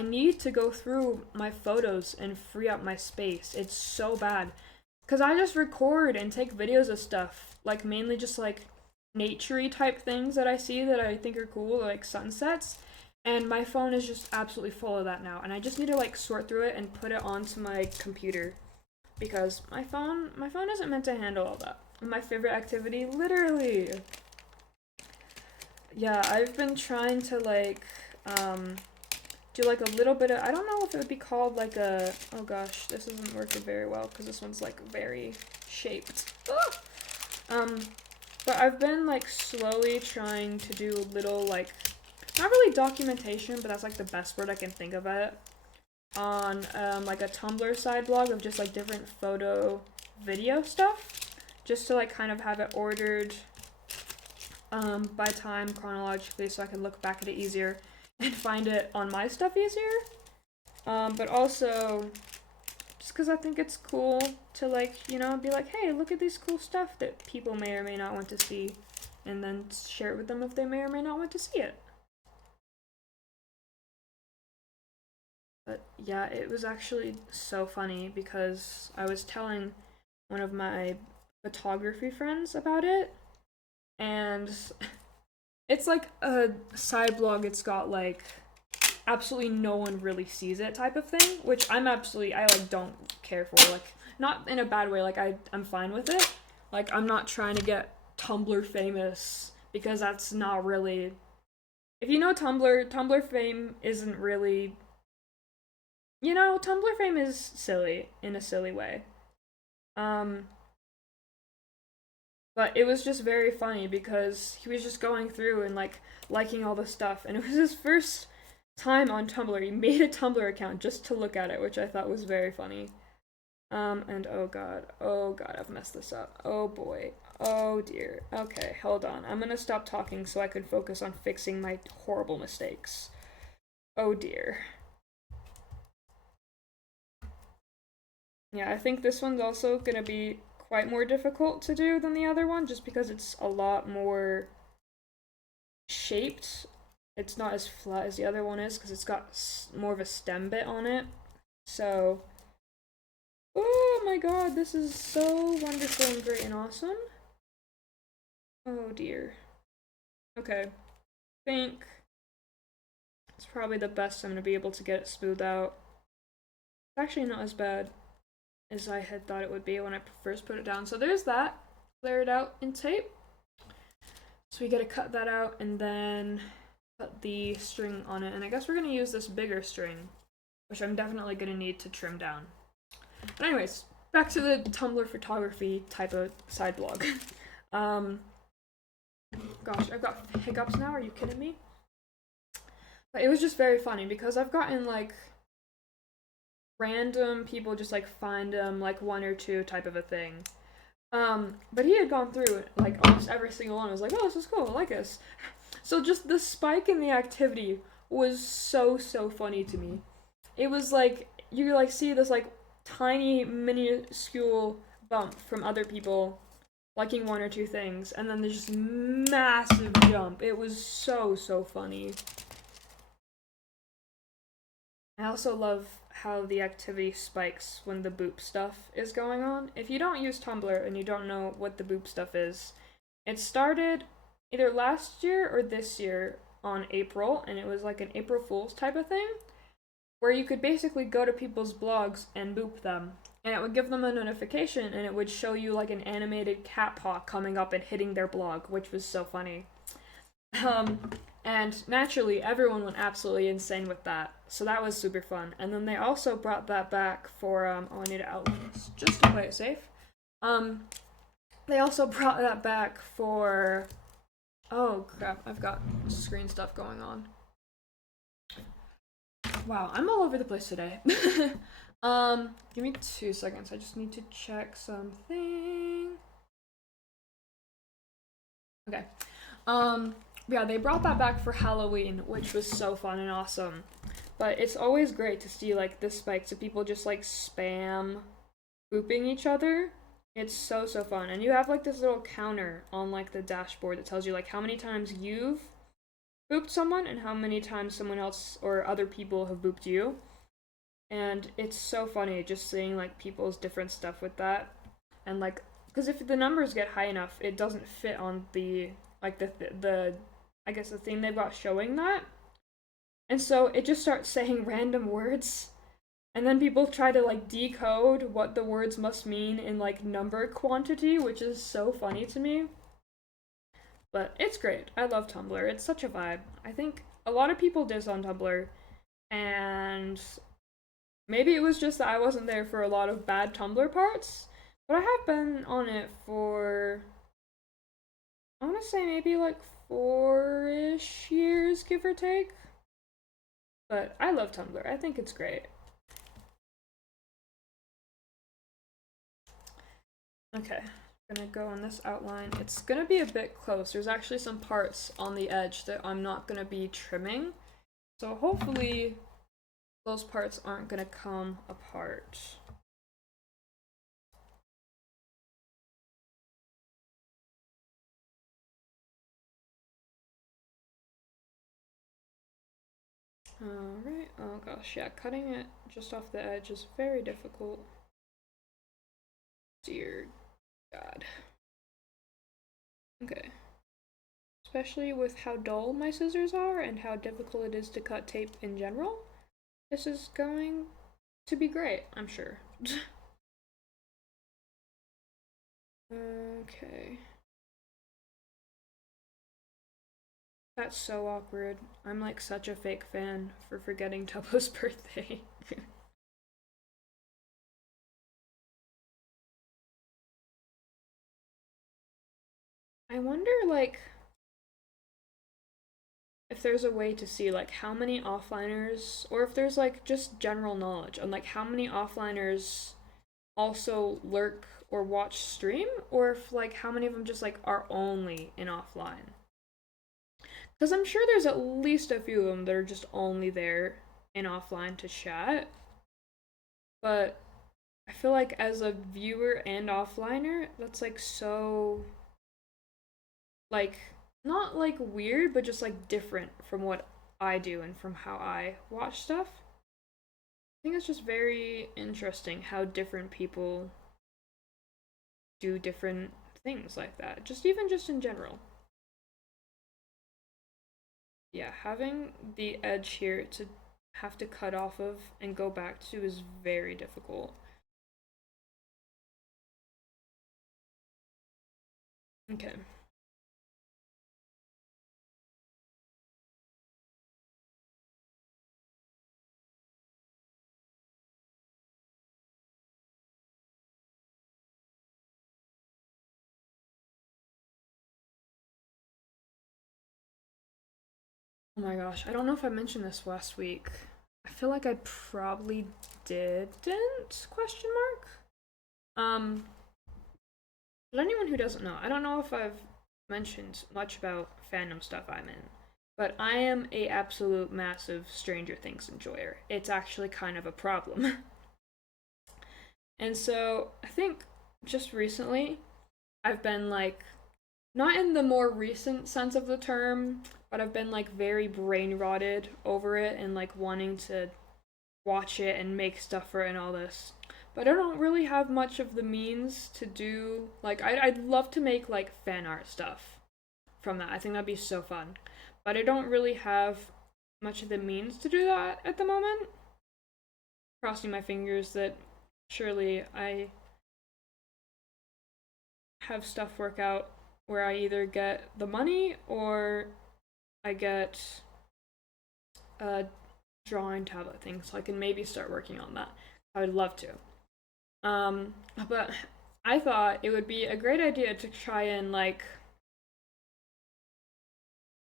need to go through my photos and free up my space. It's so bad. Cause I just record and take videos of stuff, like mainly just like naturey type things that I see that I think are cool, like sunsets. And my phone is just absolutely full of that now. And I just need to like sort through it and put it onto my computer. Because my phone isn't meant to handle all that. My favorite activity, literally. Yeah, I've been trying to like do like a little bit of, I don't know if it would be called like a, oh gosh, this isn't working very well because this one's like very shaped. But I've been like slowly trying to do a little like, not really documentation, but that's like the best word I can think of it, on like a Tumblr side blog of just like different photo video stuff, just to like kind of have it ordered by time chronologically so I can look back at it easier and find it on my stuff easier. But also just because I think it's cool to like, you know, be like, hey, look at this cool stuff that people may or may not want to see, and then share it with them if they may or may not want to see it. But yeah, it was actually so funny because I was telling one of my photography friends about it, and it's like a side blog. It's got like absolutely no one really sees it type of thing, which I like don't care for, like not in a bad way, like I'm fine with it. Like I'm not trying to get Tumblr famous because that's not really, if you know Tumblr fame isn't really you know, Tumblr fame is silly in a silly way. Um, but it was just very funny because he was just going through and like liking all the stuff, and it was his first time on Tumblr. He made a Tumblr account just to look at it, which I thought was very funny. And oh god, I've messed this up. Oh boy, oh dear. Okay, hold on. I'm gonna stop talking so I can focus on fixing my horrible mistakes. Oh dear. Yeah, I think this one's also gonna be quite more difficult to do than the other one, just because it's a lot more shaped. It's not as flat as the other one is, because it's got more of a stem bit on it. So, oh my god, this is so wonderful and great and awesome. Oh dear. Okay, I think it's probably the best I'm gonna be able to get it smoothed out. It's actually not as bad as I had thought it would be when I first put it down. So there's that. Layer it out in tape. So we gotta cut that out and then put the string on it. And I guess we're gonna use this bigger string, which I'm definitely gonna need to trim down. But anyways, back to the Tumblr photography type of side blog. Gosh, I've got hiccups now. Are you kidding me? But it was just very funny because I've gotten like random people just like find like one or two type of a thing. But he had gone through like almost every single one. I was like, oh, this is cool. I like this. So just the spike in the activity was so funny to me. It was like you like see this like tiny minuscule bump from other people liking one or two things, and then there's just massive jump. It was so funny. I also love how the activity spikes when the boop stuff is going on. If you don't use Tumblr and you don't know what the boop stuff is, it started either last year or this year on April, and it was like an April Fool's type of thing, where you could basically go to people's blogs and boop them. And it would give them a notification, and it would show you like an animated cat paw coming up and hitting their blog, which was so funny. Um, and naturally, everyone went absolutely insane with that. So that was super fun. And then they also brought that back for oh, I need to outline this just to play it safe. They also brought that back for oh crap, I've got screen stuff going on. Wow, I'm all over the place today. Give me 2 seconds. I just need to check something. Okay. Yeah, they brought that back for Halloween, which was so fun and awesome. But it's always great to see like the spikes of people just like spam booping each other. It's so fun. And you have like this little counter on like the dashboard that tells you like how many times you've booped someone and how many times someone else or other people have booped you. And it's so funny just seeing like people's different stuff with that. And like because if the numbers get high enough, it doesn't fit on the like the I guess the thing they've got showing that. And so it just starts saying random words. And then people try to like decode what the words must mean in like number quantity, which is so funny to me. But it's great. I love Tumblr. It's such a vibe. I think a lot of people diss on Tumblr, and maybe it was just that I wasn't there for a lot of bad Tumblr parts, but I have been on it for I want to say maybe like 4-ish years, give or take. But I love Tumblr. I think it's great. Okay, I'm gonna go on this outline. It's gonna be a bit close. There's actually some parts on the edge that I'm not gonna be trimming. So hopefully those parts aren't gonna come apart. Alright, oh gosh, yeah, cutting it just off the edge is very difficult. Dear God. Okay. Especially with how dull my scissors are and how difficult it is to cut tape in general, this is going to be great, I'm sure. Okay. That's so awkward. I'm like such a fake fan for forgetting Topo's birthday. I wonder, like, if there's a way to see, like, how many offliners, or if there's, like, just general knowledge on, like, how many offliners also lurk or watch stream, or if, like, how many of them just, like, are only in offline. Because I'm sure there's at least a few of them that are just only there in offline to chat. But I feel like as a viewer and offliner, that's like so like not like weird, but just like different from what I do and from how I watch stuff. I think it's just very interesting how different people do different things like that. Just even just in general. Yeah, having the edge here to have to cut off of and go back to is very difficult. Okay. Oh my gosh, I don't know if I mentioned this last week. I feel like I probably didn't question mark. But anyone who doesn't know, I don't know if I've mentioned much about fandom stuff I'm in, but I am a absolute massive Stranger Things enjoyer. It's actually kind of a problem. And so, I think just recently I've been like not in the more recent sense of the term, but I've been like very brain rotted over it and like wanting to watch it and make stuff for it and all this. But I don't really have much of the means to do like I'd love to make like fan art stuff from that. I think that'd be so fun. But I don't really have much of the means to do that at the moment. Crossing my fingers that surely I have stuff work out where I either get the money or I get a drawing tablet thing, so I can maybe start working on that. I would love to. Um, but I thought it would be a great idea to try and like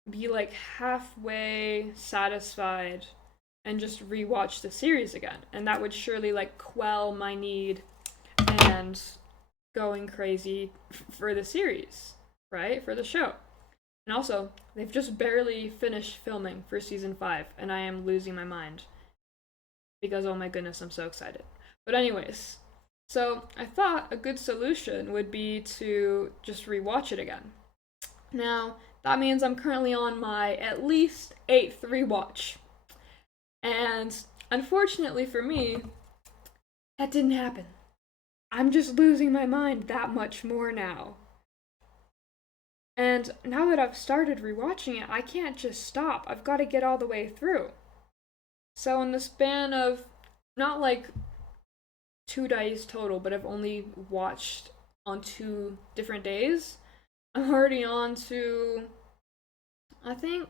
be like halfway satisfied and just rewatch the series again, and that would surely like quell my need and going crazy for the series, right? For the show. And also, they've just barely finished filming for season 5, and I am losing my mind. Because, oh my goodness, I'm so excited. But, anyways, so I thought a good solution would be to just rewatch it again. Now, that means I'm currently on my at least 8th rewatch. And unfortunately for me, that didn't happen. I'm just losing my mind that much more now. And now that I've started rewatching it, I can't just stop. I've got to get all the way through. So, in the span of not like 2 days total, but I've only watched on 2 different days, I'm already on to, I think,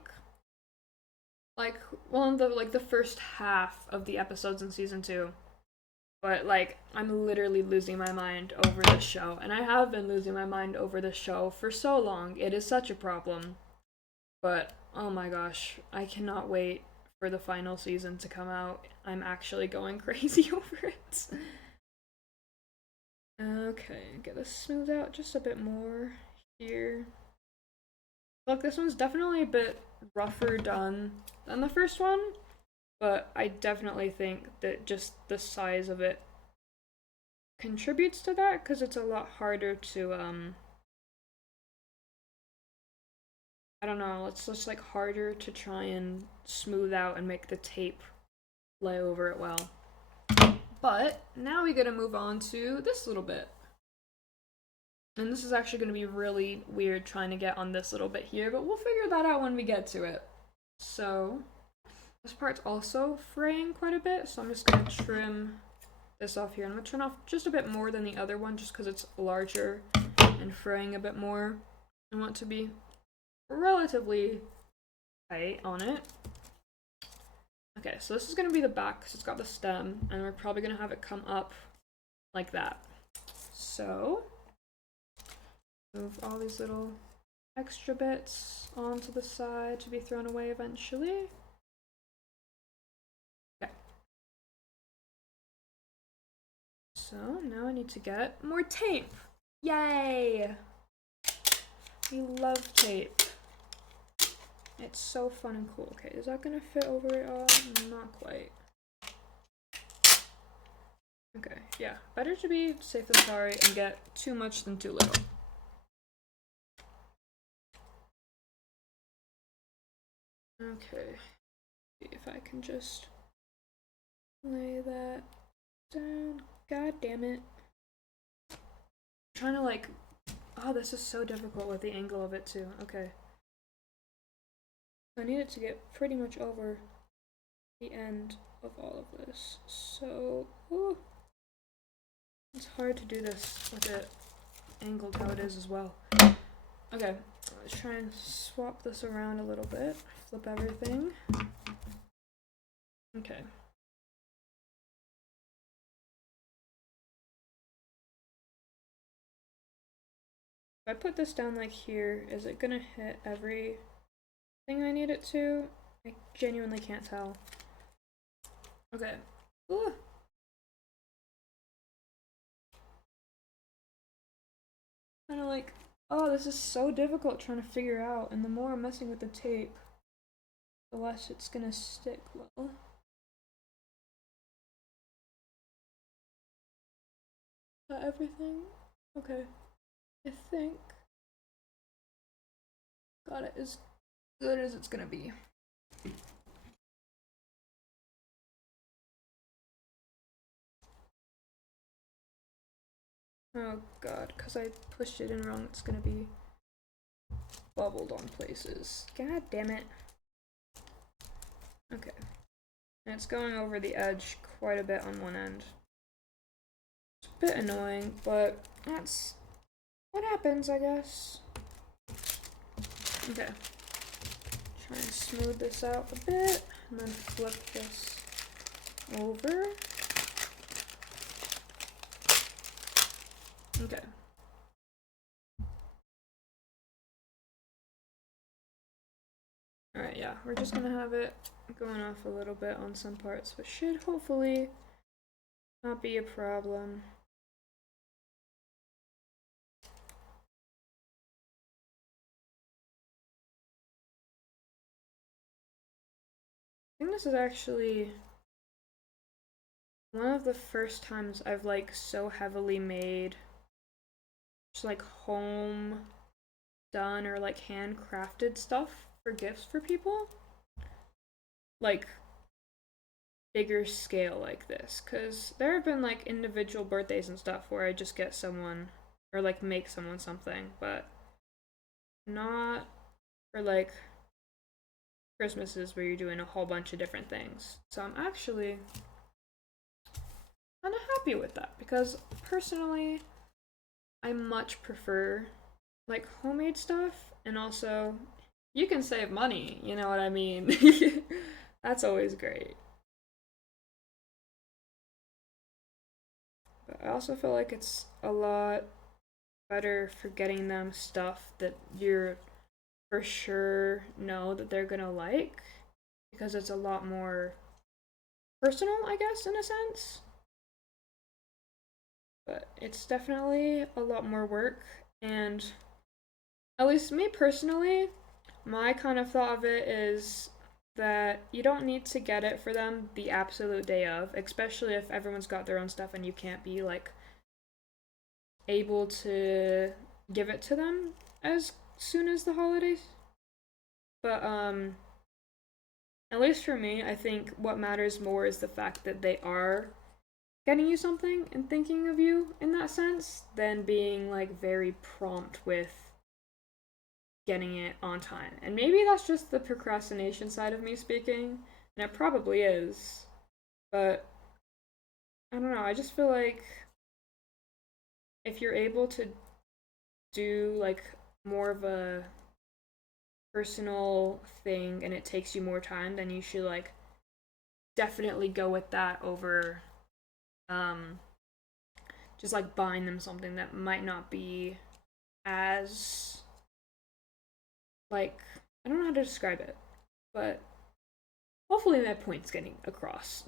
like one of the first half of the episodes in season 2. But like I'm literally losing my mind over this show, and I have been losing my mind over this show for so long. It is such a problem. But oh my gosh, I cannot wait for the final season to come out. I'm actually going crazy over it. Okay, get this smoothed out just a bit more here. Look, this one's definitely a bit rougher done than the first one, but I definitely think that just the size of it contributes to that because it's a lot harder to I don't know, it's just like harder to try and smooth out and make the tape lay over it well. But now we gotta move on to this little bit. And this is actually gonna be really weird trying to get on this little bit here, but we'll figure that out when we get to it. So this part's also fraying quite a bit, so I'm just gonna trim this off here. I'm gonna trim off just a bit more than the other one just because it's larger and fraying a bit more. I want to be relatively tight on it. Okay, so this is gonna be the back because it's got the stem, and we're probably gonna have it come up like that. So move all these little extra bits onto the side to be thrown away eventually. Okay. So now I need to get more tape. Yay! We love tape. It's so fun and cool. Okay, is that gonna fit over it all? Not quite. Okay, yeah. Better to be safe than sorry and get too much than too little. Okay. See if I can just lay that down. God damn it. I'm trying to like... Oh, this is so difficult with the angle of it too. Okay. I need it to get pretty much over the end of all of this. So... Ooh. It's hard to do this with it angled how it is as well. Okay, let's try and swap this around a little bit. Flip everything. Okay. If I put this down like here, is it gonna hit everything I need it to? I genuinely can't tell. Okay. Ooh. Kind of like, oh, this is so difficult trying to figure out, and the more I'm messing with the tape, the less it's gonna stick well. Is that everything? Okay. I think got it as good as it's gonna be. Oh god, because I pushed it in wrong, it's gonna be bubbled on places. God damn it. Okay. And it's going over the edge quite a bit on one end. It's a bit annoying, but that's what happens, I guess. Okay. Try and smooth this out a bit, and then flip this over. Okay. Alright, yeah, we're just gonna have it going off a little bit on some parts, which should hopefully not be a problem. I think this is actually one of the first times I've like so heavily made just like home done or like handcrafted stuff for gifts for people. Like bigger scale like this, because there have been like individual birthdays and stuff where I just get someone or like make someone something, but not for like Christmases where you're doing a whole bunch of different things. So I'm actually kind of happy with that because personally I much prefer like homemade stuff, and also you can save money, you know what I mean? That's always great. But I also feel like it's a lot better for getting them stuff that you're for sure know that they're gonna like, because it's a lot more personal, I guess, in a sense. But it's definitely a lot more work, and at least me personally, my kind of thought of it is that you don't need to get it for them the absolute day of, especially if everyone's got their own stuff and you can't be like able to give it to them as soon as the holidays. But at least for me, I think what matters more is the fact that they are getting you something and thinking of you in that sense than being like very prompt with getting it on time. And maybe that's just the procrastination side of me speaking, and it probably is. But I don't know, I just feel like if you're able to do like more of a personal thing and it takes you more time, then you should like definitely go with that over um just like buying them something that might not be as like, I don't know how to describe it, but hopefully my point's getting across.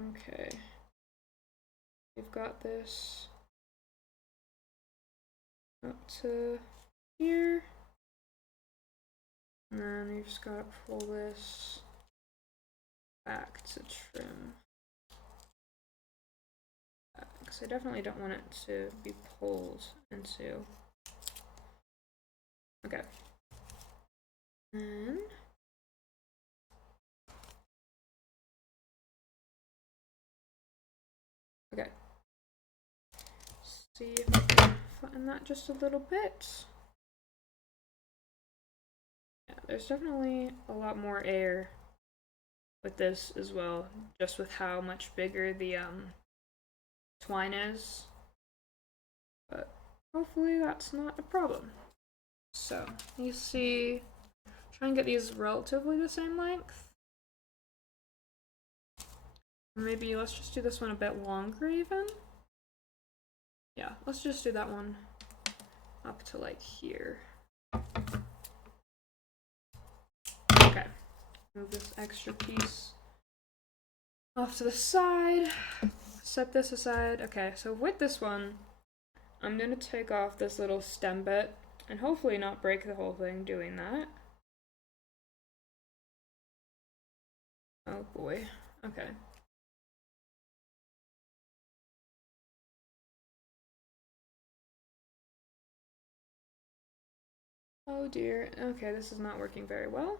Okay. We've got this up to here. And then you just gotta pull this back to trim. Because I definitely don't want it to be pulled into. Okay. And okay. See if I can flatten that just a little bit. Yeah, there's definitely a lot more air with this as well, just with how much bigger the twine is. But hopefully that's not a problem. So you see, try and get these relatively the same length. Maybe let's just do this one a bit longer even. Yeah, let's just do that one up to like here. Okay, move this extra piece off to the side, set this aside. Okay, so with this one, I'm gonna take off this little stem bit and hopefully not break the whole thing doing that. Oh boy, okay. Oh dear, okay, this is not working very well.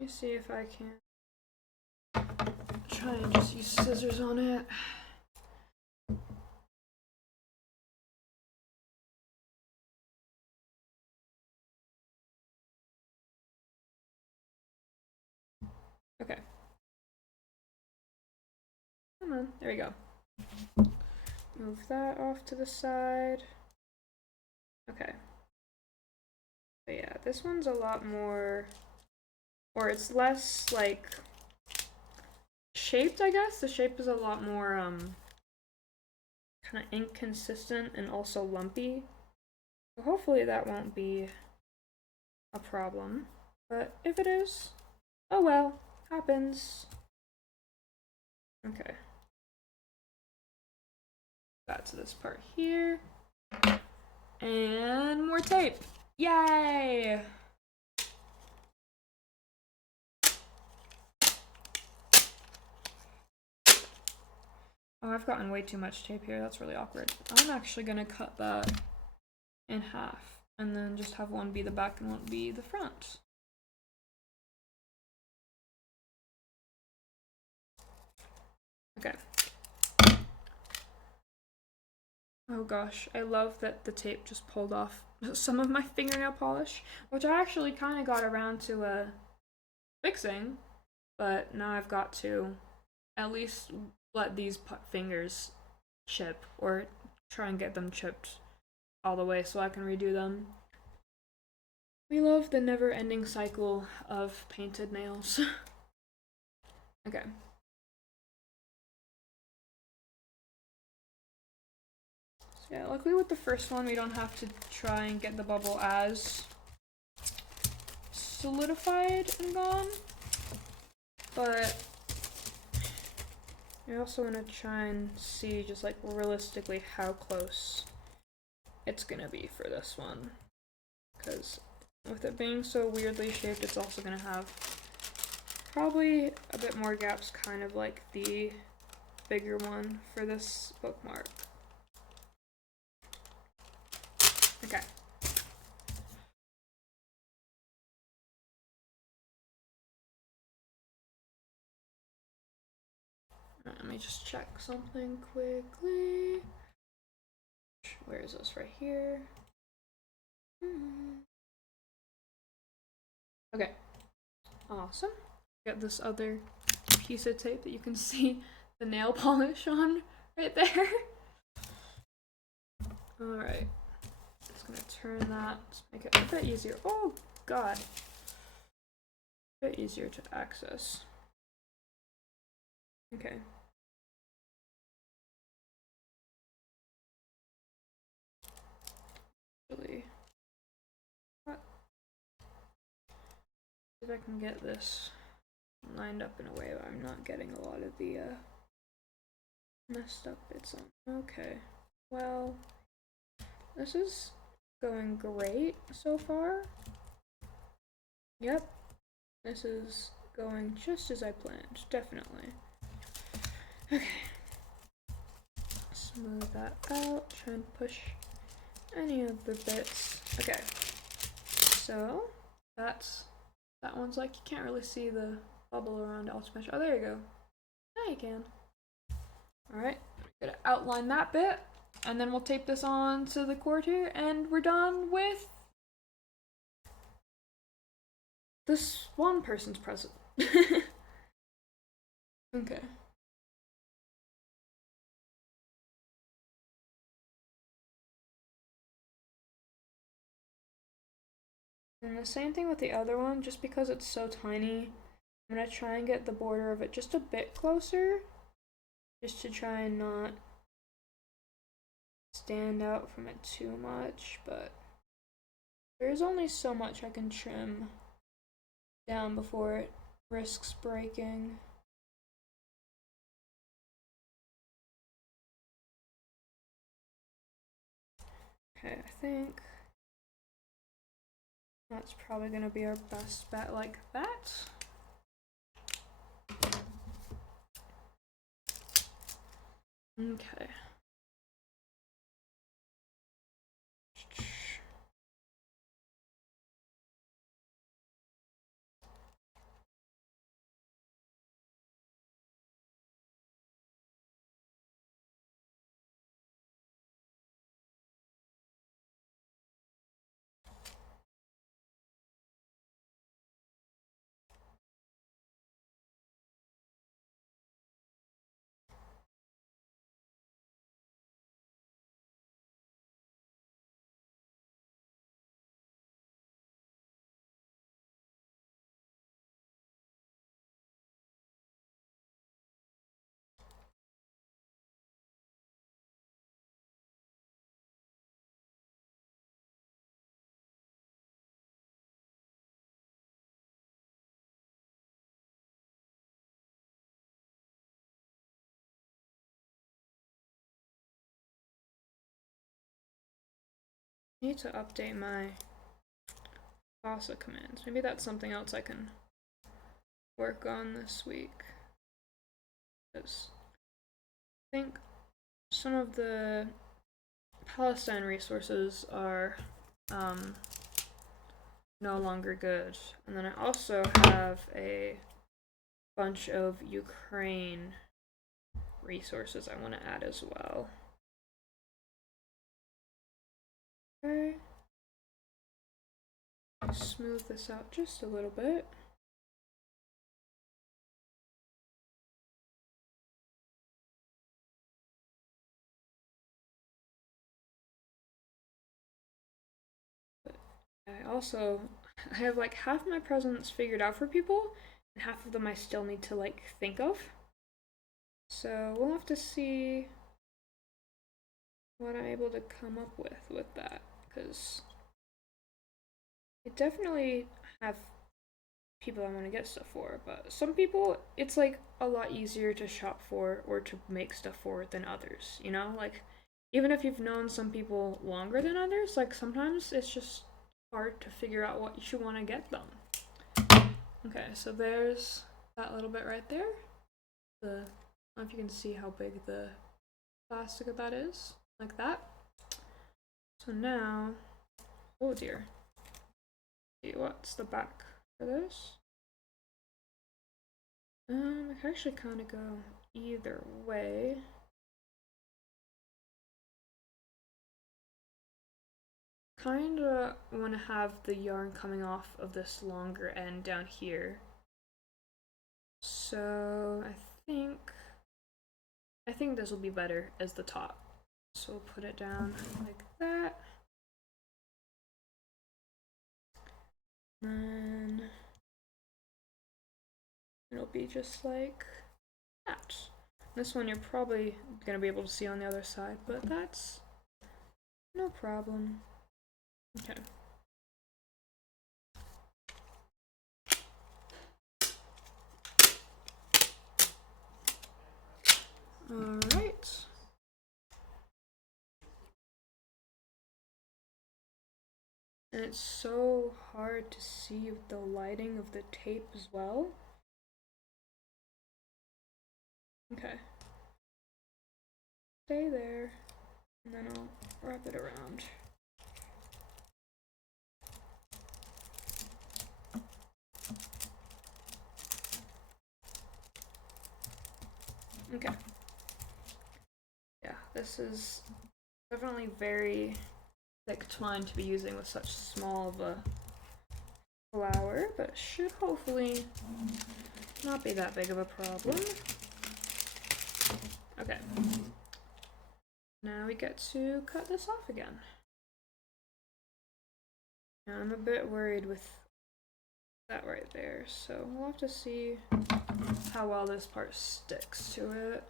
Let me see if I can try and just use scissors on it. Okay. Come on, there we go. Move that off to the side. Okay. But yeah, this one's a lot more, or it's less like shaped, I guess. The shape is a lot more kind of inconsistent and also lumpy. So hopefully that won't be a problem. But if it is, oh well, happens. Okay. Got to this part here. And more tape. Yay! Oh, I've gotten way too much tape here. That's really awkward. I'm actually gonna cut that in half and then just have one be the back and one be the front. Okay. Oh gosh, I love that the tape just pulled off some of my fingernail polish, which I actually kind of got around to fixing, but now I've got to at least let these fingers chip or try and get them chipped all the way so I can redo them. We love the never-ending cycle of painted nails. Okay. So yeah, luckily with the first one we don't have to try and get the bubble as solidified and gone, but I also want to try and see just like realistically how close it's gonna be for this one, because with it being so weirdly shaped, it's also gonna have probably a bit more gaps, kind of like the bigger one for this bookmark. Okay. Let me just check something quickly. Where is this? Right here. Okay. Awesome. Got this other piece of tape that you can see the nail polish on right there. Alright. Just gonna turn that, make it a bit easier. Oh god. A bit easier to access. Okay. if I can get this lined up in a way where I'm not getting a lot of the messed up bits on. Okay, well, this is going great so far. Yep, this is going just as I planned, definitely. Okay, smooth that out, try and push any of the bits. Okay, so that one's like, you can't really see the bubble around Ultimate. Oh, there you go. Now you can. Alright, I'm gonna outline that bit, and then we'll tape this on to the cord here, and we're done with this one person's present. Okay. And the same thing with the other one, just because it's so tiny, I'm gonna try and get the border of it just a bit closer, just to try and not stand out from it too much, but there's only so much I can trim down before it risks breaking. Okay, I think that's probably gonna be our best bet like that. Okay. I need to update my FOSSA commands. Maybe that's something else I can work on this week. Because I think some of the Palestine resources are no longer good. And then I also have a bunch of Ukraine resources I want to add as well. Okay. Smooth this out just a little bit. I have like half my presents figured out for people, and half of them I still need to like think of. So we'll have to see what I'm able to come up with that, because I definitely have people I want to get stuff for, but some people it's like a lot easier to shop for or to make stuff for than others, you know? Like even if you've known some people longer than others, like sometimes it's just hard to figure out what you want to get them. Okay, so there's that little bit right there. I don't know if you can see how big the plastic of that is, like that. So now, oh dear. See, what's the back for this? I can actually kind of go either way. Kinda want to have the yarn coming off of this longer end down here. So I think this will be better as the top. So we'll put it down like that. And then it'll be just like that. This one you're probably gonna be able to see on the other side, but that's no problem. Okay. Alright. And it's so hard to see with the lighting of the tape as well. Okay. Stay there, and then I'll wrap it around. Okay. Yeah, this is definitely very thick twine to be using with such small of a flower, but should hopefully not be that big of a problem. Okay. Now we get to cut this off again. Now I'm a bit worried with that right there, so we'll have to see how well this part sticks to it.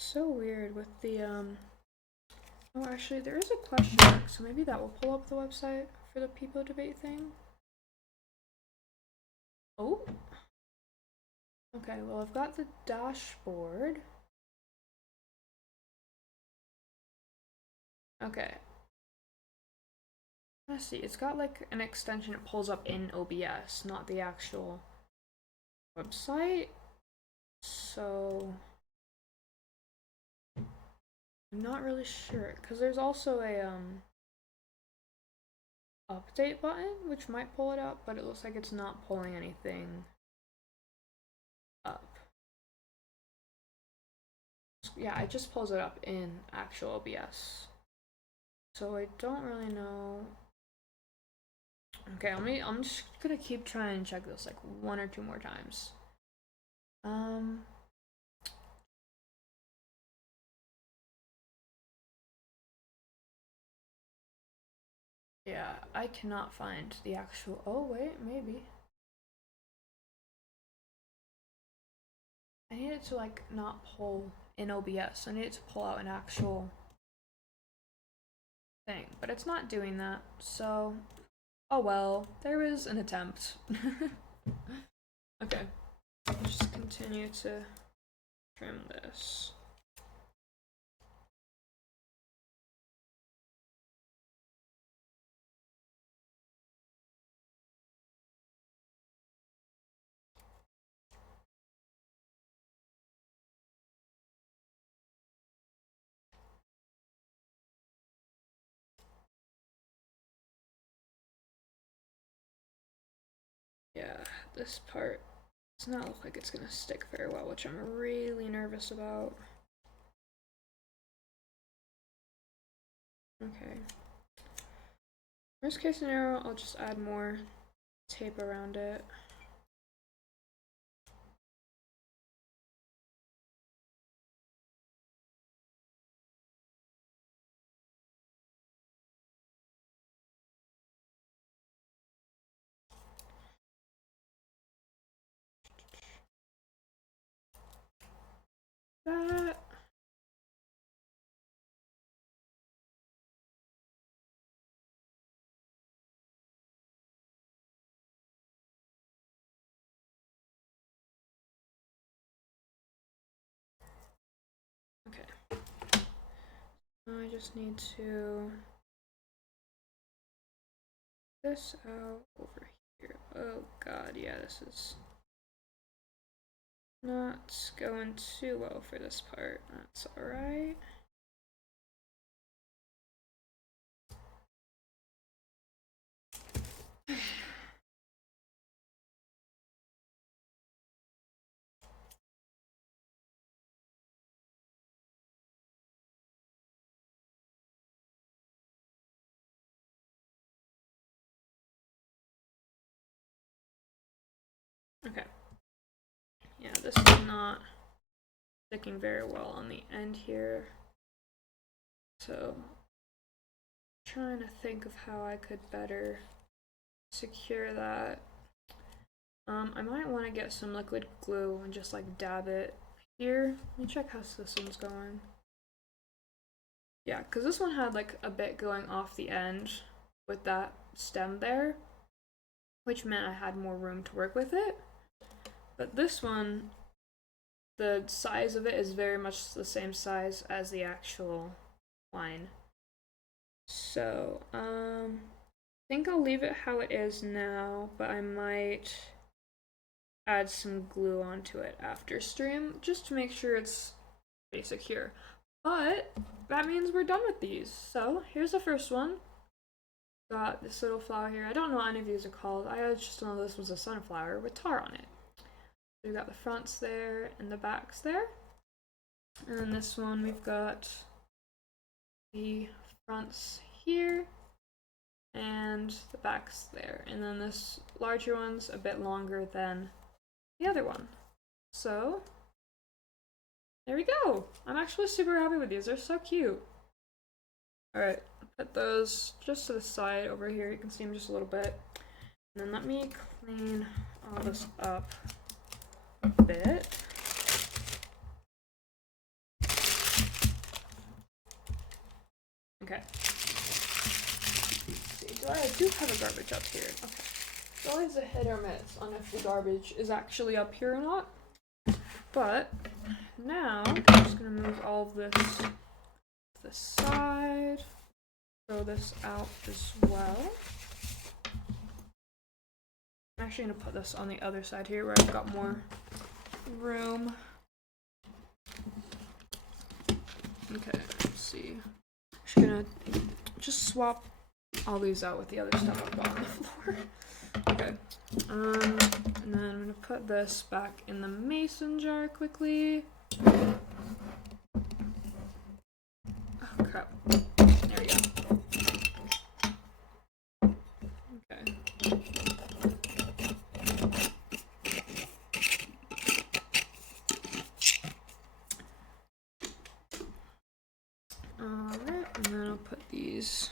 So weird with the oh, actually there is a question mark, so maybe that will pull up the website for the people debate thing. Oh, okay, well I've got the dashboard. Okay, let's see, it's got like an extension it pulls up in OBS, not the actual website, so I'm not really sure, because there's also a update button, which might pull it up, but it looks like it's not pulling anything up. Yeah, it just pulls it up in actual OBS. So I don't really know. Okay, I'm just gonna keep trying and check this like 1 or 2 more times. Yeah, I cannot find the actual. Oh wait, maybe. I need it to like not pull in OBS. I need it to pull out an actual thing, but it's not doing that. So, oh well, there was an attempt. Okay, just continue to trim this. Yeah, this part does not look like it's gonna stick very well, which I'm really nervous about. Okay. Worst case scenario, I'll just add more tape around it. That. Okay. I just need to this out over here. Oh god, yeah, this is not going too well for this part. That's alright. Okay. Yeah, this is not sticking very well on the end here. So, trying to think of how I could better secure that. I might want to get some liquid glue and just like dab it here. Let me check how this one's going. Yeah, because this one had like a bit going off the end with that stem there, which meant I had more room to work with it. But this one, the size of it is very much the same size as the actual wine. So, I think I'll leave it how it is now, but I might add some glue onto it after stream just to make sure it's pretty secure. But that means we're done with these. So here's the first one. Got this little flower here. I don't know what any of these are called. I just know this was a sunflower with tar on it. We've got the fronts there and the backs there. And then this one we've got the fronts here and the backs there. And then this larger one's a bit longer than the other one. So there we go. I'm actually super happy with these. They're so cute. Alright, put those just to the side over here. You can see them just a little bit. And then let me clean all this up a bit. Okay. Let's see, I do have a garbage up here. Okay. It's always a hit or miss on if the garbage is actually up here or not. But now I'm just gonna move all of this to the side. Throw this out as well. I'm actually gonna put this on the other side here where I've got more room. Okay, let's see. I'm just gonna swap all these out with the other stuff I've got on the floor. Okay. And then I'm gonna put this back in the mason jar quickly. Oh crap. There we go. Okay. Alright, and then I'll put these.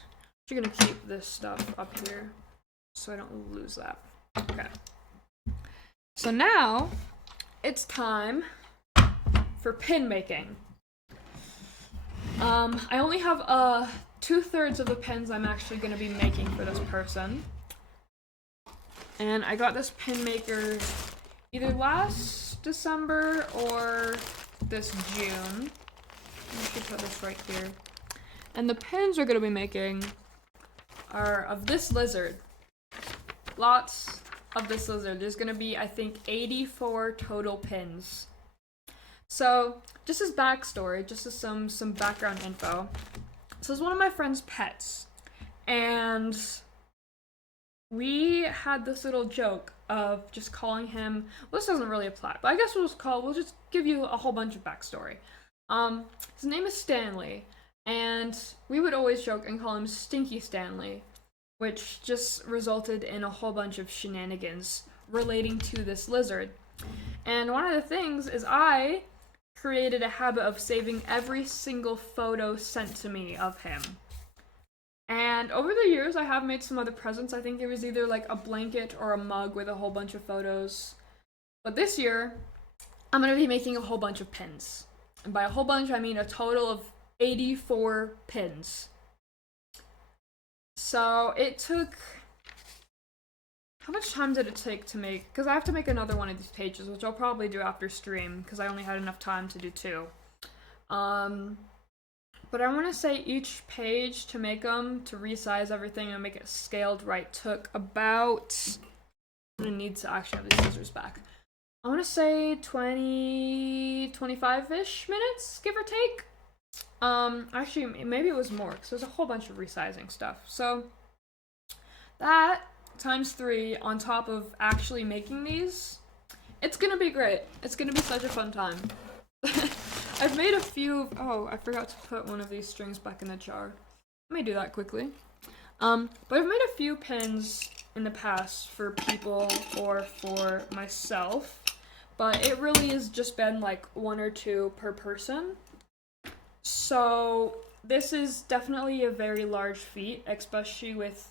I'm gonna keep this stuff up here so I don't lose that. Okay. So now it's time for pin making. I only have 2/3 of the pins I'm actually going to be making for this person. And I got this pin maker either last December or this June. I should put this right here. And the pins we're going to be making are of this lizard. Lots of this lizard. There's going to be, I think, 84 total pins. So, just as backstory, just as some background info. So, it's one of my friend's pets. And we had this little joke of just calling him, well, this doesn't really apply, but I guess we'll just give you a whole bunch of backstory. His name is Stanley, and we would always joke and call him Stinky Stanley, which just resulted in a whole bunch of shenanigans relating to this lizard. And one of the things is I created a habit of saving every single photo sent to me of him. And over the years, I have made some other presents. I think it was either like a blanket or a mug with a whole bunch of photos. But this year, I'm going to be making a whole bunch of pins. And by a whole bunch, I mean a total of 84 pins. So it took... How much time did it take to make? Because I have to make another one of these pages, which I'll probably do after stream, because I only had enough time to do 2. But I want to say each page to make them, to resize everything and make it scaled right, took about... I'm going to need to actually have these scissors back. I want to say 20, 25-ish minutes, give or take. Actually, maybe it was more, because there's a whole bunch of resizing stuff. So, that times 3 on top of actually making these, it's gonna be great. It's gonna be such a fun time. I've made a few, oh, I forgot to put one of these strings back in the jar. Let me do that quickly. But I've made a few pins in the past for people or for myself, but it really has just been like 1 or 2 per person. So this is definitely a very large feat, especially with,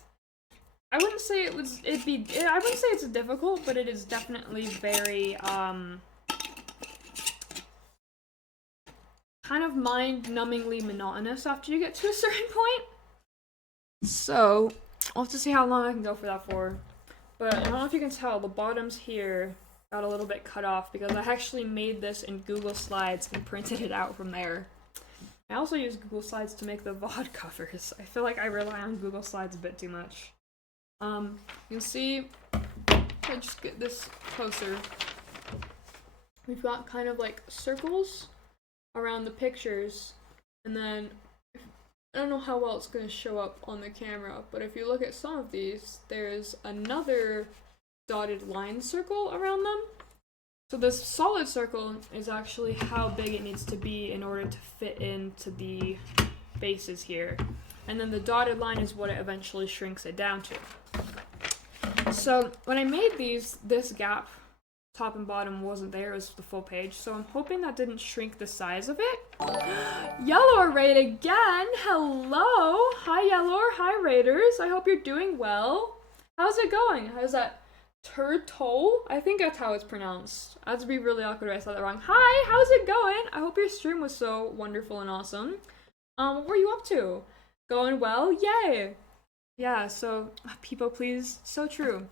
I wouldn't say I wouldn't say it's difficult, but it is definitely very, kind of mind-numbingly monotonous after you get to a certain point. So, I'll have to see how long I can go for that for. But I don't know if you can tell, the bottoms here got a little bit cut off because I actually made this in Google Slides and printed it out from there. I also use Google Slides to make the VOD covers. I feel like I rely on Google Slides a bit too much. You can see, if I just get this closer, we've got kind of like circles around the pictures, and then I don't know how well it's going to show up on the camera, but if you look at some of these, there's another dotted line circle around them. So this solid circle is actually how big it needs to be in order to fit into the faces here. And then the dotted line is what it eventually shrinks it down to. So when I made these, this gap, top and bottom, wasn't there, it was the full page. So I'm hoping that didn't shrink the size of it. Yellor raid again! Hello! Hi Yellor, hi raiders, I hope you're doing well. How's it going? How's that? Turtle? I think that's how it's pronounced. I have to be really awkward if I said that wrong. Hi, how's it going? I hope your stream was so wonderful and awesome. What were you up to? Going well? Yay! Yeah, so, people please, so true.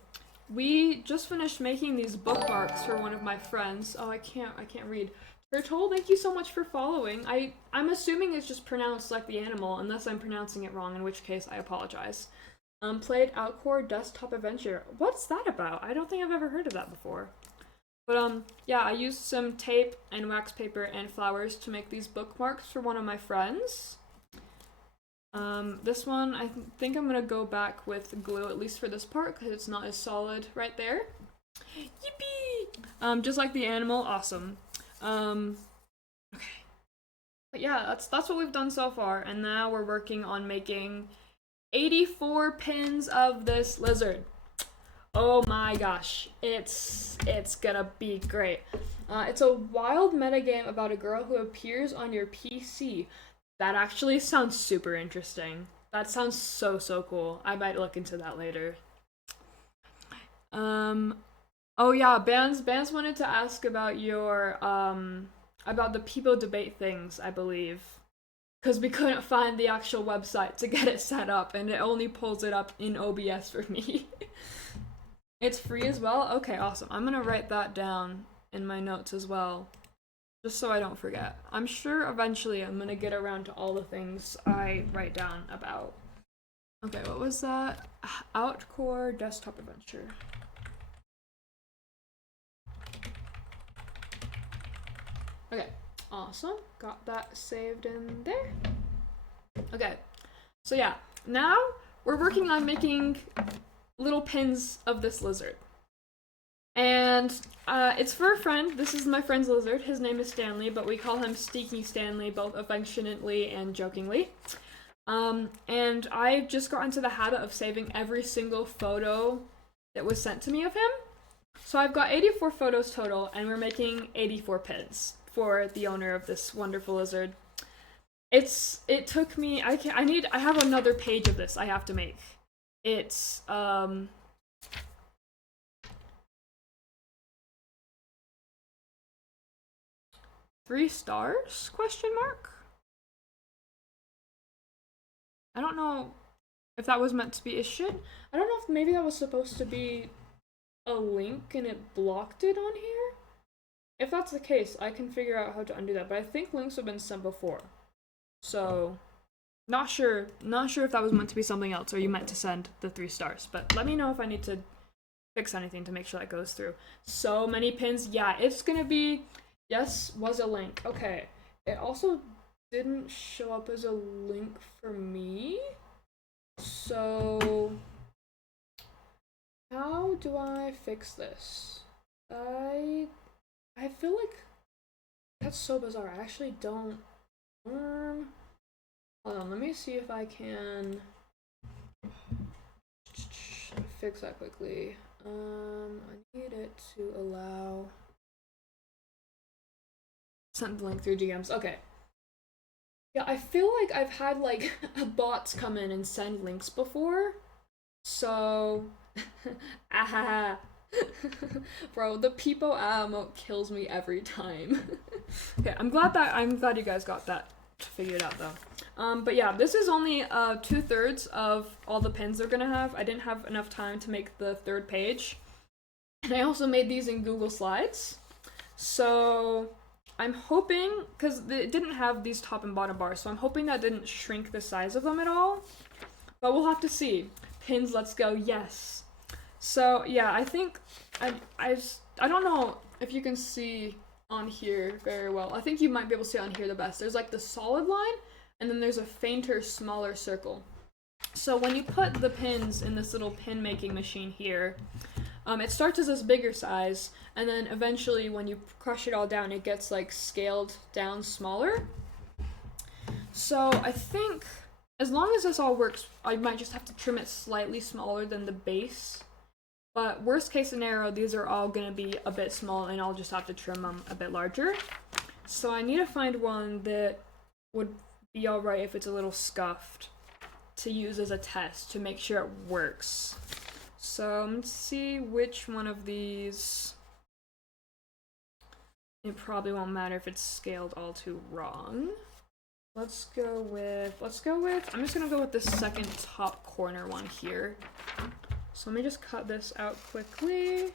We just finished making these bookmarks for one of my friends. Oh, I can't read. Turtle, thank you so much for following. I'm assuming it's just pronounced like the animal, unless I'm pronouncing it wrong, in which case I apologize. Played Outcore Desktop Adventure. What's that about? I don't think I've ever heard of that before. But, yeah, I used some tape and wax paper and flowers to make these bookmarks for one of my friends. This one, I think I'm gonna go back with glue, at least for this part, because it's not as solid right there. Yippee! Just like the animal, awesome. Okay. But yeah, that's what we've done so far, and now we're working on making 84 pins of this lizard. Oh my gosh, it's gonna be great. It's a wild metagame about a girl who appears on your PC. That actually sounds super interesting. That sounds so cool. I might look into that later. Oh yeah, Bands wanted to ask about your, about the people debate things, I believe. Because we couldn't find the actual website to get it set up, and it only pulls it up in OBS for me. It's free as well? Okay, awesome. I'm gonna write that down in my notes as well, just so I don't forget. I'm sure eventually I'm gonna get around to all the things I write down about. Okay, what was that? Outcore Desktop Adventure. Okay, awesome. Got that saved in there. Okay, so yeah, now we're working on making little pins of this lizard. And it's for a friend. This is my friend's lizard. His name is Stanley, but we call him Sneaky Stanley, both affectionately and jokingly. And I've just got into the habit of saving every single photo that was sent to me of him. So I've got 84 photos total, and we're making 84 pins for the owner of this wonderful lizard. It took me, I have another page of this I have to make. It's, 3 stars? Question mark? I don't know if that was meant to be, I don't know if maybe that was supposed to be a link and it blocked it on here. If that's the case, I can figure out how to undo that, but I think links have been sent before. So, not sure if that was meant to be something else or you meant to send the 3 stars, but let me know if I need to fix anything to make sure that goes through. So many pins. Yeah, it's gonna be, yes, was a link. Okay. It also didn't show up as a link for me. So, how do I fix this? I feel like that's so bizarre. I actually don't. Hold on, let me see if I can fix that quickly. I need it to allow. Send the link through DMs. Okay. Yeah, I feel like I've had like bots come in and send links before. So, Bro, the Peepo emote kills me every time. Okay, I'm glad you guys got that figured out though. But yeah, this is only 2/3 of all the pins they're gonna have. I didn't have enough time to make the third page. And I also made these in Google Slides. So I'm hoping, because it didn't have these top and bottom bars, so I'm hoping that didn't shrink the size of them at all. But we'll have to see. Pins, let's go, yes. So yeah, I think, I don't know if you can see on here very well. I think you might be able to see on here the best. There's like the solid line, and then there's a fainter, smaller circle. So when you put the pins in this little pin making machine here, it starts as this bigger size, and then eventually when you crush it all down, it gets like scaled down smaller. So I think as long as this all works, I might just have to trim it slightly smaller than the base. But worst case scenario, these are all gonna be a bit small and I'll just have to trim them a bit larger. So I need to find one that would be alright if it's a little scuffed to use as a test to make sure it works. So let's see which one of these. It probably won't matter if it's scaled all too wrong. Let's go with, I'm just gonna go with the second top corner one here. So let me just cut this out quickly.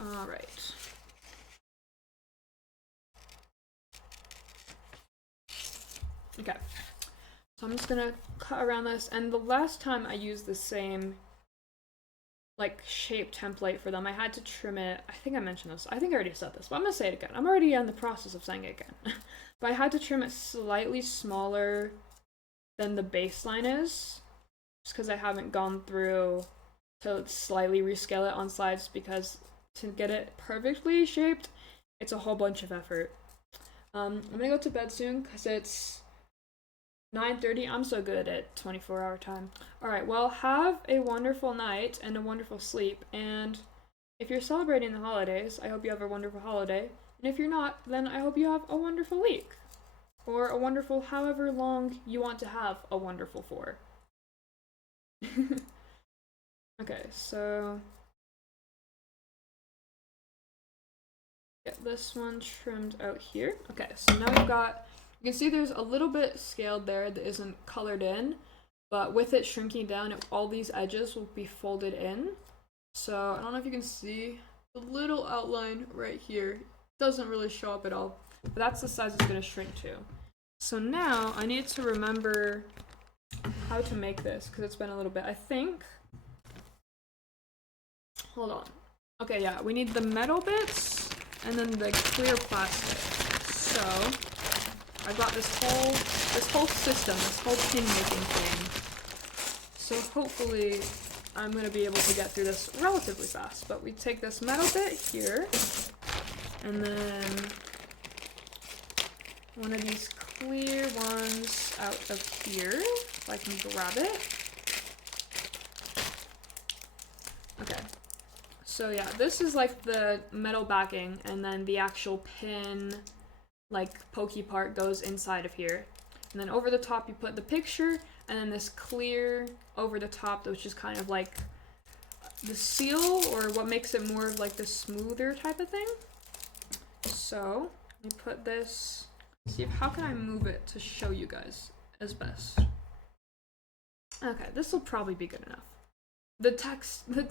All right. Okay. So I'm just gonna cut around this, and the last time I used the same like shape template for them, I had to trim it. I think I mentioned this. I think I already said this, but I'm gonna say it again. I'm already in the process of saying it again. But I had to trim it slightly smaller than the baseline is, just because I haven't gone through to slightly rescale it on slides, because to get it perfectly shaped, it's a whole bunch of effort. I'm gonna go to bed soon because it's 9:30. I'm so good at 24-hour time. Alright, well, have a wonderful night and a wonderful sleep. And if you're celebrating the holidays, I hope you have a wonderful holiday. And if you're not, then I hope you have a wonderful week. Or a wonderful however long you want to have a wonderful for. Okay, so get this one trimmed out here. Okay, so now we've got, you can see there's a little bit scaled there that isn't colored in, but with it shrinking down, all these edges will be folded in. So I don't know if you can see the little outline right here. It doesn't really show up at all, but that's the size it's going to shrink to. So now I need to remember how to make this because it's been a little bit. I think, hold on. Okay, yeah, we need the metal bits and then the clear plastic. So I got this whole system, this whole pin making thing. So hopefully I'm gonna be able to get through this relatively fast. But we take this metal bit here, and then one of these clear ones out of here, if I can grab it. Okay. So yeah, this is like the metal backing, and then the actual pin, like pokey part goes inside of here. And then over the top you put the picture, and then this clear over the top, which is kind of like the seal, or what makes it more of like the smoother type of thing. So we put this, see if, how can I move it to show you guys as best. Okay, this will probably be good enough. The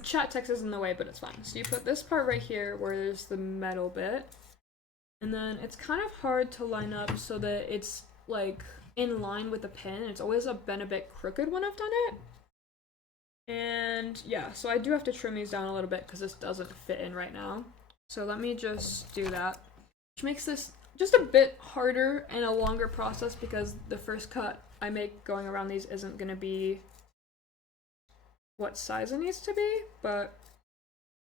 chat text is in the way, but it's fine. So you put this part right here where there's the metal bit, and then it's kind of hard to line up so that it's like in line with the pin. It's always been a bit crooked when I've done it. And yeah, so I do have to trim these down a little bit because this doesn't fit in right now. So let me just do that, which makes this just a bit harder and a longer process because the first cut I make going around these isn't going to be what size it needs to be, but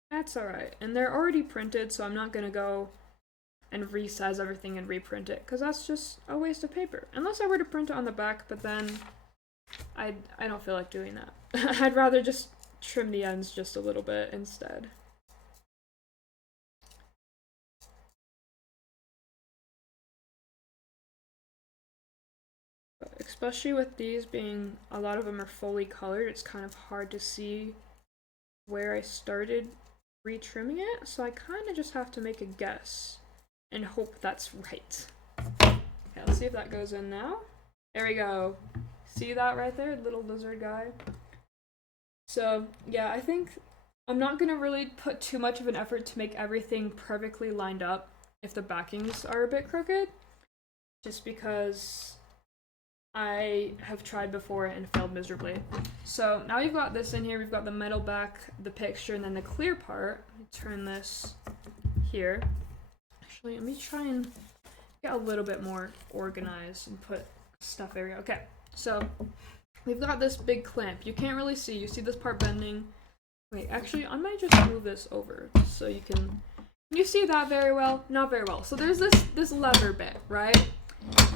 that's alright. And they're already printed, so I'm not going to go and resize everything and reprint it, because that's just a waste of paper. Unless I were to print it on the back, but then I don't feel like doing that. I'd rather just trim the ends just a little bit instead. especially with these being, a lot of them are fully colored, it's kind of hard to see where I started retrimming it, so I kind of just have to make a guess and hope that's right. Okay, let's see if that goes in now. There we go. See that right there, little lizard guy? So yeah, I think I'm not gonna really put too much of an effort to make everything perfectly lined up if the backings are a bit crooked, just because I have tried before and failed miserably. So now we've got this in here, we've got the metal back, the picture, and then the clear part. Let me turn this here. Actually, let me try and get a little bit more organized and put stuff everywhere. Okay, so we've got this big clamp. You can't really see. You see this part bending. Wait, actually, I might just move this over so you can you see that very well? Not very well. So there's this lever bit, right?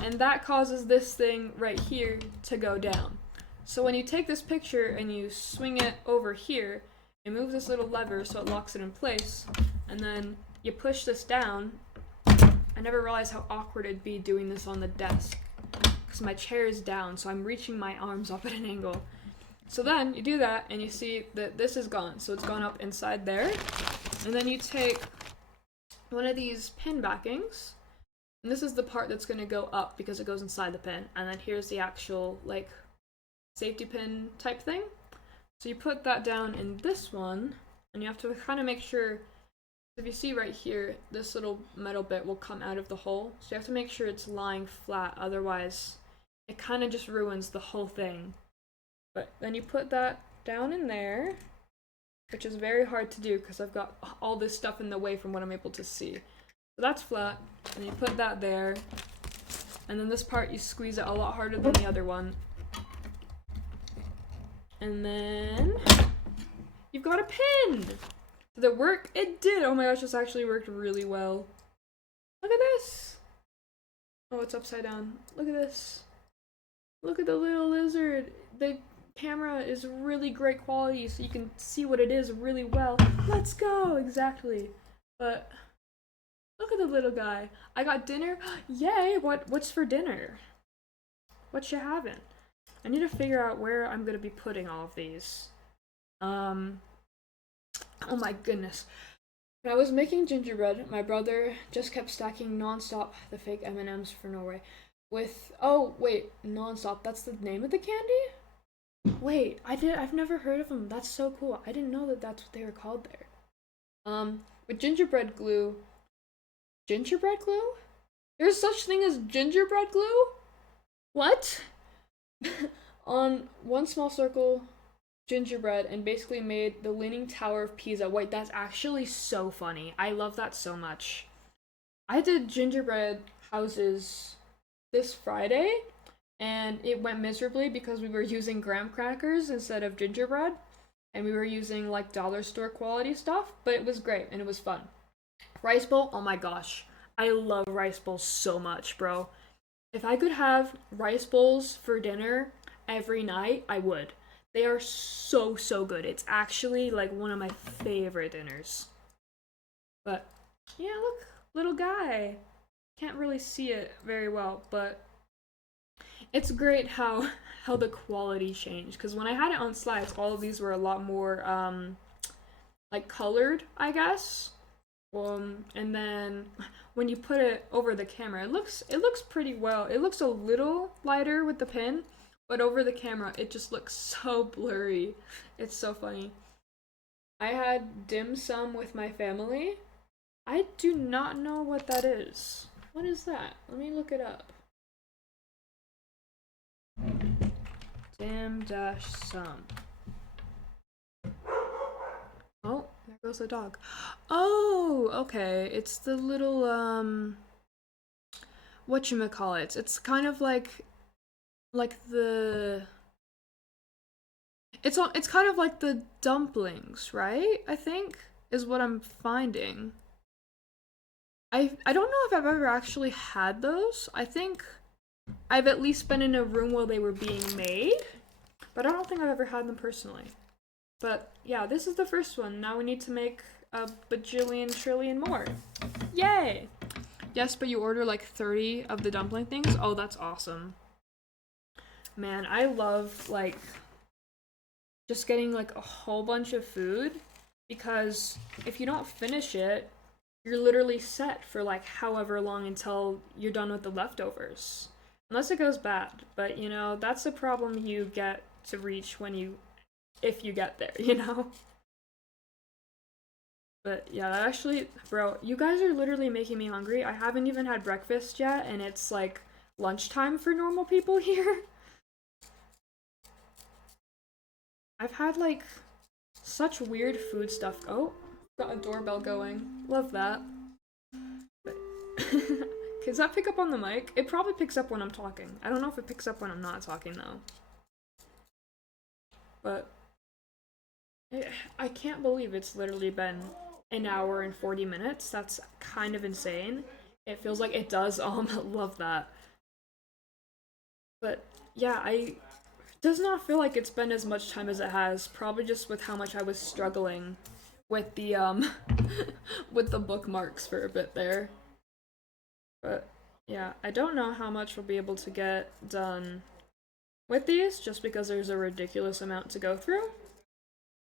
And that causes this thing right here to go down. So when you take this picture and you swing it over here, you move this little lever so it locks it in place, and then you push this down. I never realized how awkward it'd be doing this on the desk, because my chair is down, so I'm reaching my arms up at an angle. So then you do that, and you see that this is gone, so it's gone up inside there. And then you take one of these pin backings, and this is the part that's going to go up because it goes inside the pin, and then here's the actual, like, safety pin type thing. So you put that down in this one, and you have to kind of make sure, if you see right here, this little metal bit will come out of the hole, so you have to make sure it's lying flat, otherwise it kind of just ruins the whole thing. But then you put that down in there, which is very hard to do because I've got all this stuff in the way from what I'm able to see. So that's flat, and you put that there, and then this part you squeeze it a lot harder than the other one. And then you've got a pin! Did it work? It did! Oh my gosh, this actually worked really well. Look at this! Oh, it's upside down. Look at this. Look at the little lizard. The camera is really great quality, so you can see what it is really well. Let's go! Exactly. But look at the little guy. I got dinner. Yay! What's for dinner? What you having? I need to figure out where I'm gonna be putting all of these. Oh my goodness. When I was making gingerbread, my brother just kept stacking non-stop the fake M&Ms for Norway with, oh wait, non-stop, that's the name of the candy? Wait, I've never heard of them. That's so cool. I didn't know that that's what they were called there. With gingerbread glue. Gingerbread glue? There's such thing as gingerbread glue? What? On one small circle gingerbread and basically made the Leaning Tower of Pisa. Wait, that's actually so funny. I love that so much. I did gingerbread houses this Friday, and it went miserably because we were using graham crackers instead of gingerbread, and we were using like dollar store quality stuff, but it was great and it was fun. Rice bowl, oh my gosh. I love rice bowls so much, bro. If I could have rice bowls for dinner every night, I would. They are so, so good. It's actually like one of my favorite dinners. But yeah, look, little guy. Can't really see it very well, but it's great how the quality changed. Because when I had it on slides, all of these were a lot more like colored, I guess. And then when you put it over the camera, it looks pretty well. It looks a little lighter with the pin, but over the camera, it just looks so blurry. It's so funny. I had dim sum with my family. I do not know what that is. What is that? Let me look it up. Dim-sum. Oh, there goes the dog. Oh, okay. It's the little, whatchamacallits. It's kind of like the... It's kind of like the dumplings, right? I think, is what I'm finding. I don't know if I've ever actually had those. I think I've at least been in a room while they were being made, but I don't think I've ever had them personally. But yeah, this is the first one. Now we need to make a bajillion trillion more. Yay! Yes, but you order like 30 of the dumpling things? Oh, that's awesome. Man, I love like just getting like a whole bunch of food because if you don't finish it, you're literally set for like however long until you're done with the leftovers. Unless it goes bad. But you know, that's the problem you get to reach when you if you get there, you know? But yeah, actually, bro, you guys are literally making me hungry. I haven't even had breakfast yet, and it's like lunchtime for normal people here. I've had like such weird food stuff. Oh, got a doorbell going. Love that. But does that pick up on the mic? It probably picks up when I'm talking. I don't know if it picks up when I'm not talking though. But I can't believe it's literally been an hour and 40 minutes. That's kind of insane. It feels like it does. Love that. But yeah, I does not feel like it's been as much time as it has. Probably just with how much I was struggling with the with the bookmarks for a bit there. But yeah, I don't know how much we'll be able to get done with these just because there's a ridiculous amount to go through.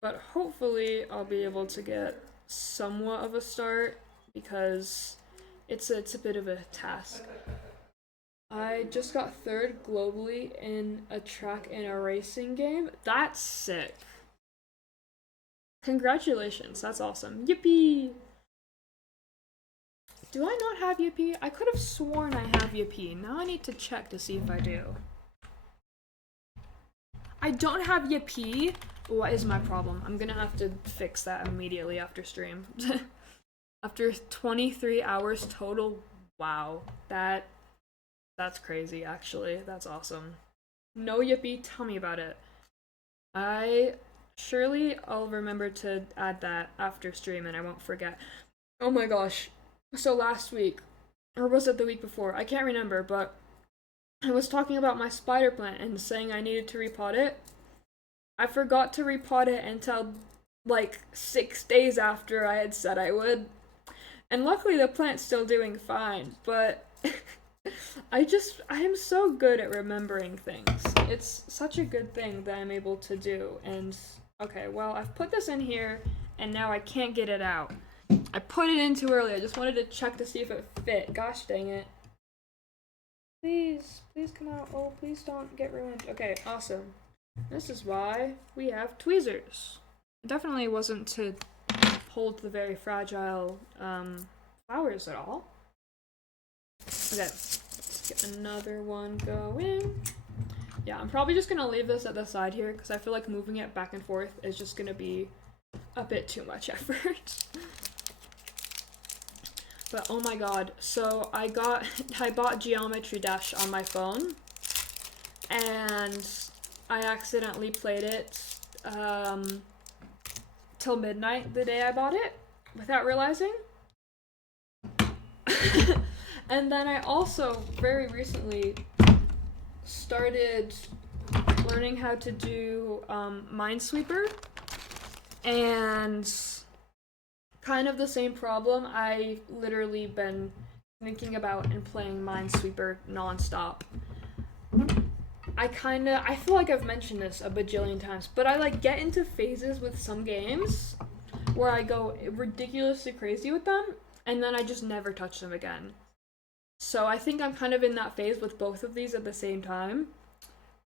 But hopefully I'll be able to get somewhat of a start because it's a bit of a task. I just got third globally in a track and a racing game. That's sick. Congratulations, that's awesome. Yippee! Do I not have Yippee? I could have sworn I have Yippee. Now I need to check to see if I do. I don't have Yippee. What is my problem? I'm gonna have to fix that immediately after stream. After 23 hours total, wow. That's crazy, actually. That's awesome. No Yippee, tell me about it. I'll remember to add that after stream and I won't forget. Oh my gosh. So last week, or was it the week before? I can't remember, but I was talking about my spider plant and saying I needed to repot it. I forgot to repot it until like 6 days after I had said I would. And luckily the plant's still doing fine, but I am so good at remembering things. It's such a good thing that I'm able to do. And okay, well, I've put this in here and now I can't get it out. I put it in too early. I just wanted to check to see if it fit. Gosh dang it. Please come out. Oh, please don't get ruined. Okay, awesome. This is why we have tweezers. It definitely wasn't to hold the very fragile flowers at all. Okay, let's get another one going. Yeah, I'm probably just gonna leave this at the side here because I feel like moving it back and forth is just gonna be a bit too much effort. But oh my god, so I bought Geometry Dash on my phone and I accidentally played it till midnight the day I bought it without realizing. And then I also very recently started learning how to do Minesweeper, and kind of the same problem. I literally been thinking about and playing Minesweeper nonstop. I feel like I've mentioned this a bajillion times, but I like get into phases with some games where I go ridiculously crazy with them, and then I just never touch them again. So I think I'm kind of in that phase with both of these at the same time.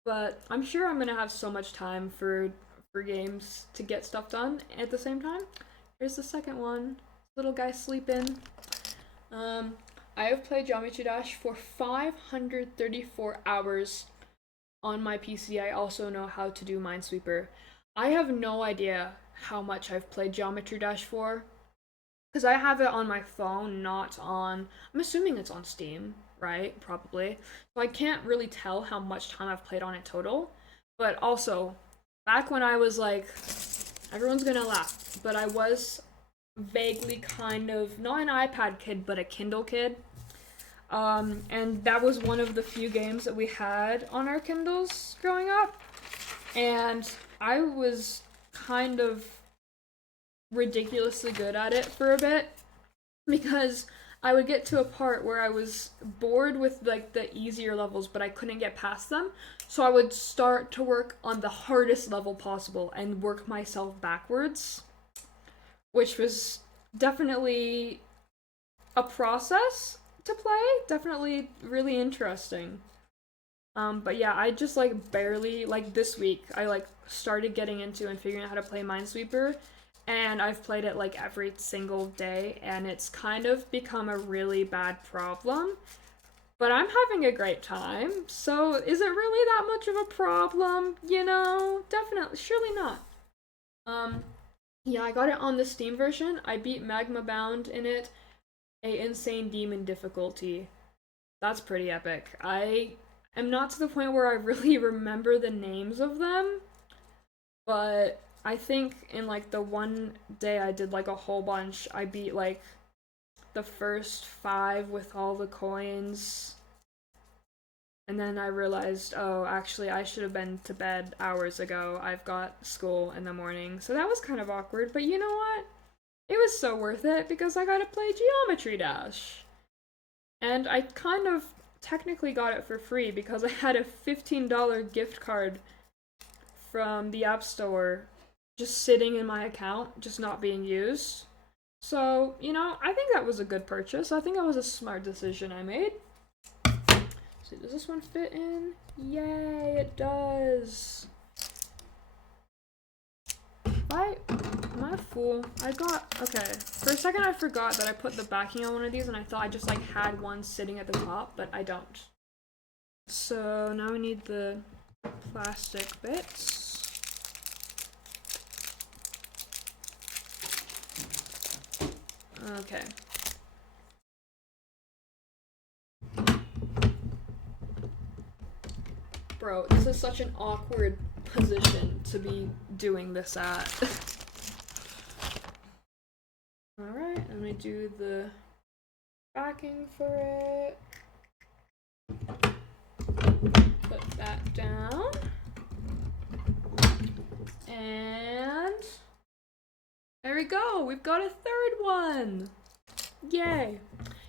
But I'm sure I'm gonna have so much time for games to get stuff done at the same time. Here's the second one. Little guy sleeping. I have played Geometry Dash for 534 hours on my PC. I also know how to do Minesweeper. I have no idea how much I've played Geometry Dash for, because I have it on my phone, not on. I'm assuming it's on Steam, right? Probably. So I can't really tell how much time I've played on it total. But also, back when I was like, everyone's gonna laugh, but I was vaguely kind of not an iPad kid, but a Kindle kid. And that was one of the few games that we had on our Kindles growing up. And I was kind of ridiculously good at it for a bit because I would get to a part where I was bored with like the easier levels, but I couldn't get past them. So I would start to work on the hardest level possible and work myself backwards, which was definitely a process to play. Definitely really interesting. But yeah, I just like barely, like this week, I like started getting into and figuring out how to play Minesweeper, and I've played it like every single day, and it's kind of become a really bad problem. But I'm having a great time, so is it really that much of a problem? You know, definitely, surely not. Um, yeah, I got it on the Steam version. I beat Magma Bound in it, a insane demon difficulty. That's pretty epic. I am not to the point where I really remember the names of them, but I think in like the one day I did like a whole bunch, I beat like the first 5 with all the coins. And then I realized, oh, actually, I should have been to bed hours ago. I've got school in the morning. So that was kind of awkward, but you know what? It was so worth it because I got to play Geometry Dash. And I kind of technically got it for free because I had a $15 gift card from the App Store just sitting in my account, just not being used. So, you know, I think that was a good purchase. I think that was a smart decision I made. So, does this one fit in? Yay, it does. Am I a fool? Okay. For a second I forgot that I put the backing on one of these and I thought I just like had one sitting at the top, but I don't. So now we need the plastic bits. Okay. Bro, this is such an awkward position to be doing this at. Alright, let me do the backing for it. Put that down. And there we go. We've got a third one. Yay.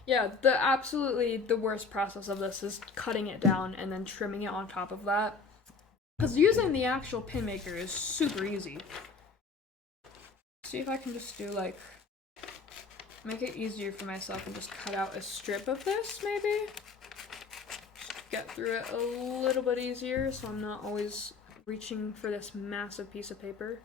Yeah, the worst process of this is cutting it down and then trimming it on top of that. Because using the actual pin maker is super easy. See if I can just do like, make it easier for myself and just cut out a strip of this maybe? Just get through it a little bit easier so I'm not always reaching for this massive piece of paper.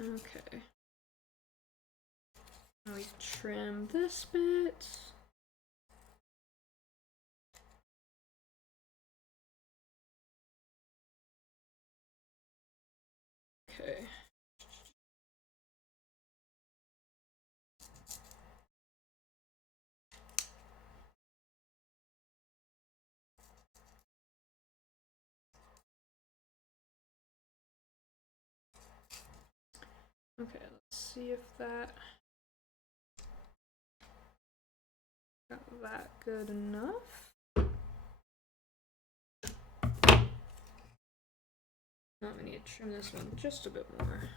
Okay. Now we trim this bit. Okay. Okay, let's see if that got that good enough. Now we need to trim this one just a bit more.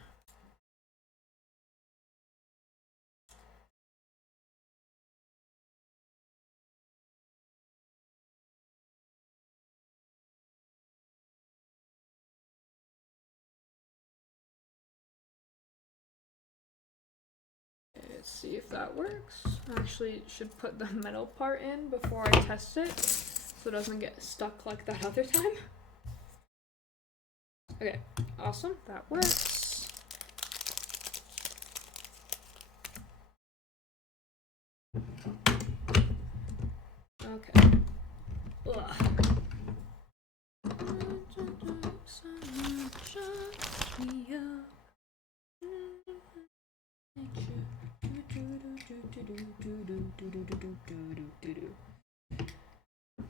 Let's see if that works. I actually should put the metal part in before I test it so it doesn't get stuck like that other time. Okay, awesome, that works. Okay. Ugh.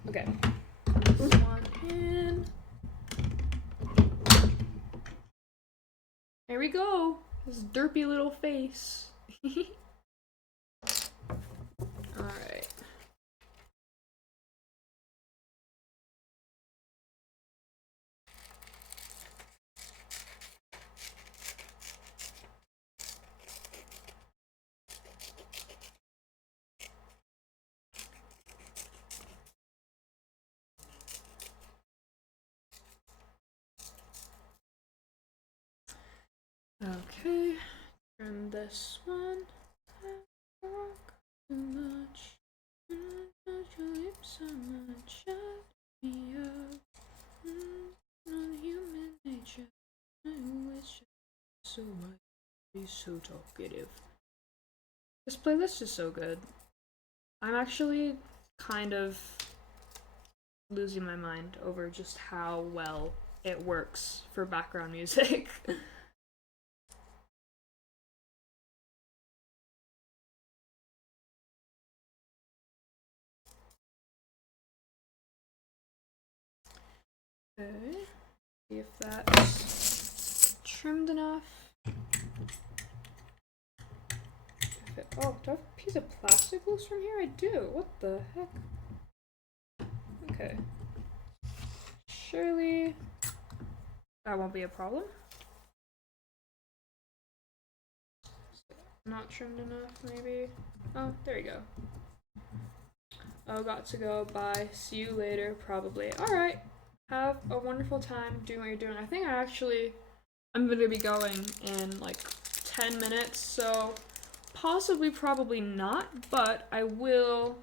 Okay. This one in. There we go. His derpy little face. Alright. Okay, trim this one. Too much. Touch your lips so much. Shut me up. Not human nature. I wish so much. Be so talkative. This playlist is so good. I'm actually kind of losing my mind over just how well it works for background music. Okay, see if that's trimmed enough. Oh, do I have a piece of plastic loose from here? I do. What the heck? Okay. Surely that won't be a problem. Not trimmed enough, maybe. Oh, there you go. Oh, got to go. Bye. See you later, probably. Alright. Have a wonderful time doing what you're doing. I think I'm gonna be going in like 10 minutes, so possibly, probably not, but I will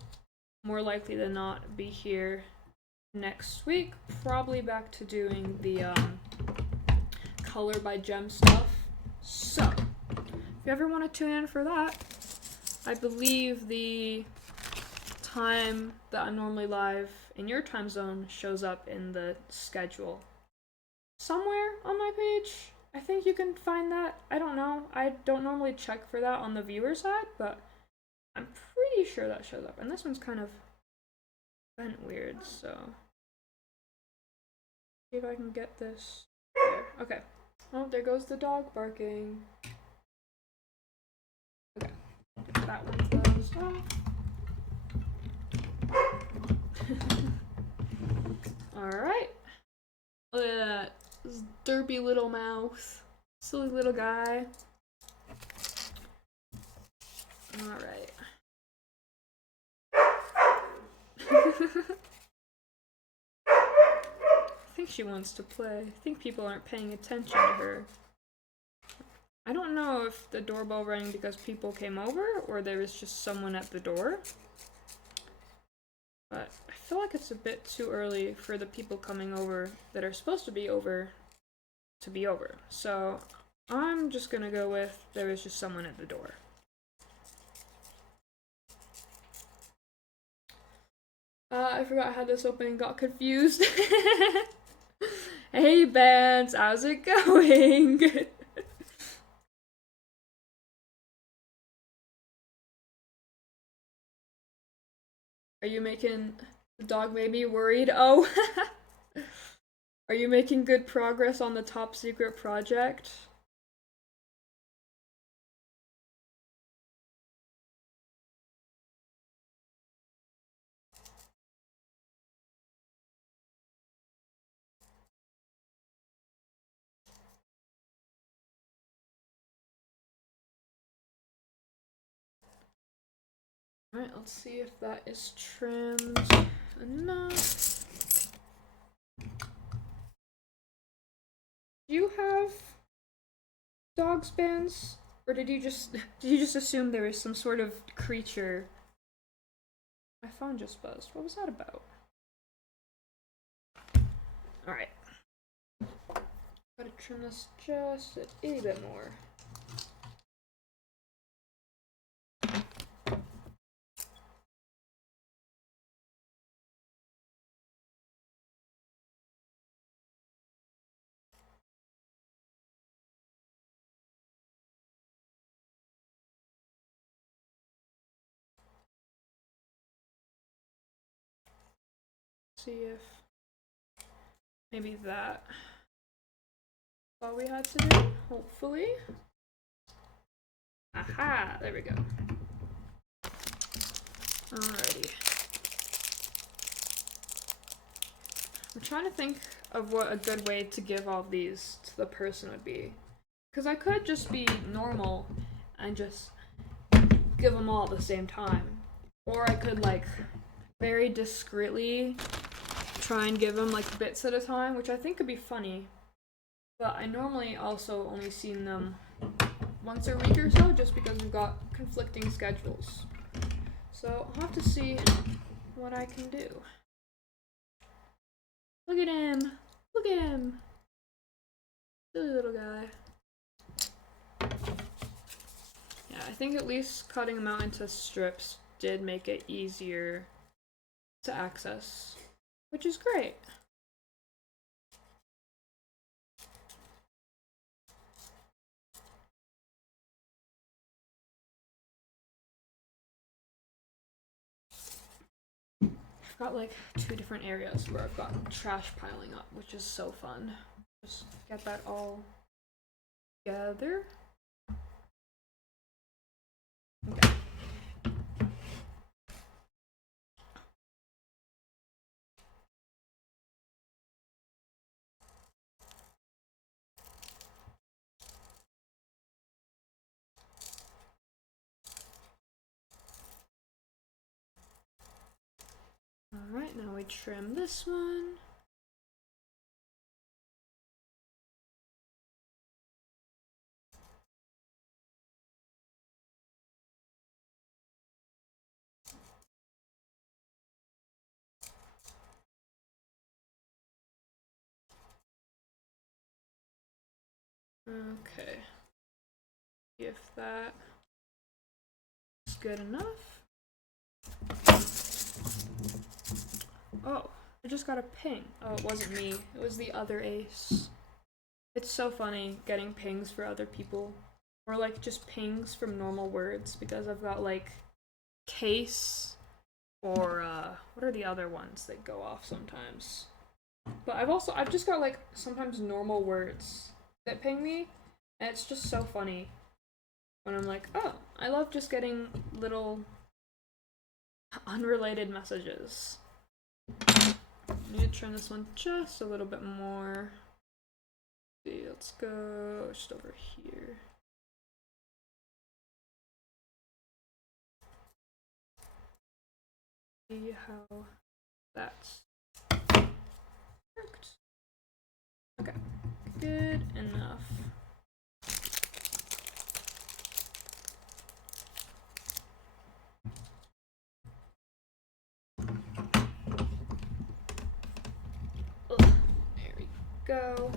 more likely than not be here next week. Probably back to doing the color by gem stuff. So, if you ever want to tune in for that, I believe the time that I'm normally live in your time zone shows up in the schedule somewhere on my page. I think you can find that. I don't know. I don't normally check for that on the viewer side, but I'm pretty sure that shows up. And this one's kind of bent weird, so see if I can get this there. Okay. Oh, there goes the dog barking. Okay. That one closed off. Alright. Look at that. This derpy little mouth. Silly little guy. Alright. I think she wants to play. I think people aren't paying attention to her. I don't know if the doorbell rang because people came over or there was just someone at the door. But I feel like it's a bit too early for the people coming over that are supposed to be over. So I'm just gonna go with there was just someone at the door. I forgot I had this open and got confused. Hey Bance, how's it going? Are you making the dog made me worried? Oh. Are you making good progress on the top secret project? Alright, let's see if that is trimmed enough. Do you have dog spans? Or did you just assume there was some sort of creature? My phone just buzzed. What was that about? Alright. Gotta trim this just a itty bit more. See if maybe that's all we had to do, hopefully. Aha, there we go. Alrighty. I'm trying to think of what a good way to give all these to the person would be. Because I could just be normal and just give them all at the same time. Or I could, like, very discreetly try and give them, like, bits at a time, which I think could be funny. But I normally also only seen them once a week or so, just because we've got conflicting schedules. So I'll have to see what I can do. Look at him! Look at him! Silly little guy. Yeah, I think at least cutting them out into strips did make it easier to access, which is great. I've got like 2 different areas where I've got trash piling up, which is so fun. Just get that all together. Okay. Alright, now we trim this one. Okay. If that is good enough. Oh, I just got a ping. Oh, it wasn't me. It was the other ace. It's so funny getting pings for other people. Or like just pings from normal words, because I've got like case or what are the other ones that go off sometimes? But I've just got like sometimes normal words that ping me, and it's just so funny when I'm like, oh, I love just getting little unrelated messages. I need to trim this one just a little bit more. Let's see, let's go just over here. See how that's worked. Okay, good enough. There we go.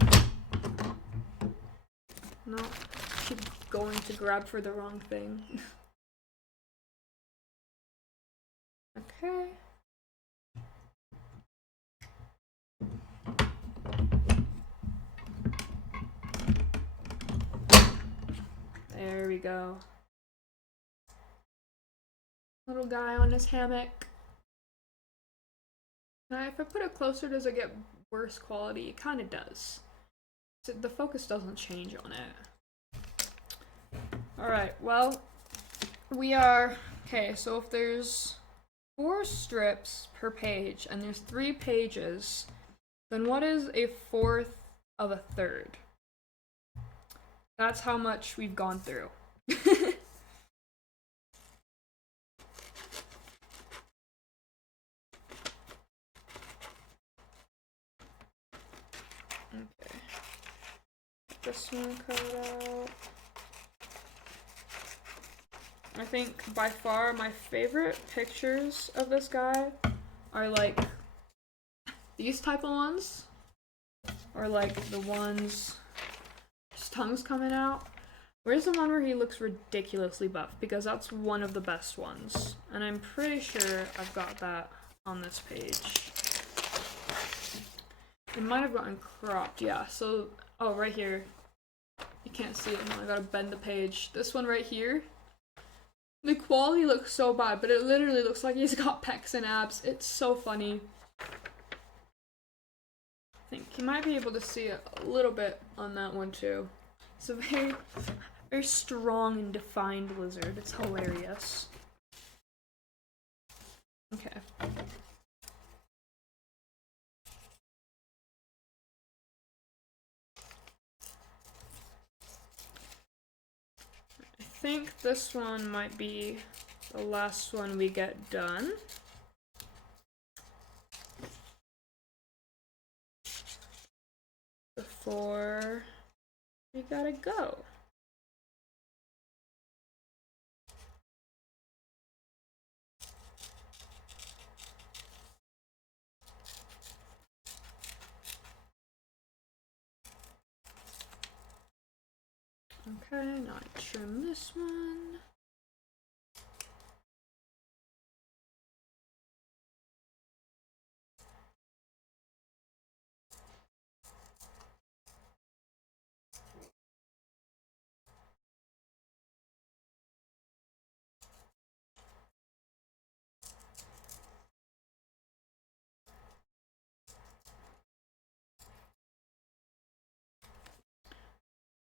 No, keep going to grab for the wrong thing. Okay. There we go. Little guy on his hammock. Now, if I put it closer, does it get worse quality? It kind of does. So the focus doesn't change on it. Alright, well, we are... Okay, so if there's 4 strips per page, and there's 3 pages, then what is a fourth of a third? That's how much we've gone through. Okay. This one cut out. I think by far my favorite pictures of this guy are like these type of ones, or like the ones his tongue's coming out. Where's the one where he looks ridiculously buff? Because that's one of the best ones, and I'm pretty sure I've got that on this page. It might have gotten cropped, yeah. So, oh, right here. You can't see it now, I gotta bend the page. This one right here. The quality looks so bad, but it literally looks like he's got pecs and abs. It's so funny. I think you might be able to see it a little bit on that one too. It's a very Very strong and defined lizard. It's hilarious. Okay. I think this one might be the last one we get done. Before we gotta go. Okay, now I trim this one.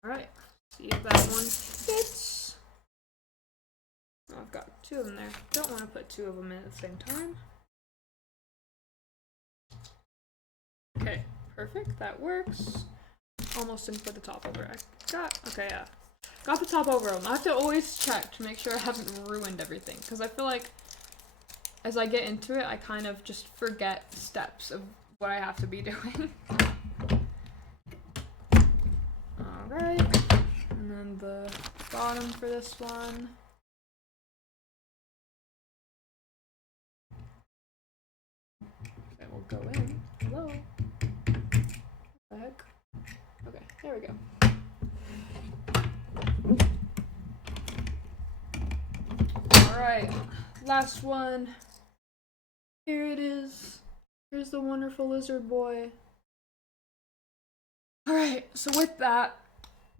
Alright, see if that one fits. Oh, I've got two of them there. Don't want to put two of them in at the same time. Okay, perfect. That works. Almost didn't put the top over. Okay, yeah. Got the top over them. I have to always check to make sure I haven't ruined everything, because I feel like as I get into it, I kind of just forget steps of what I have to be doing. Alright, and then the bottom for this one. Okay, we'll go in. Hello? What the heck? Okay, there we go. Alright, last one. Here it is. Here's the wonderful lizard boy. Alright, so with that,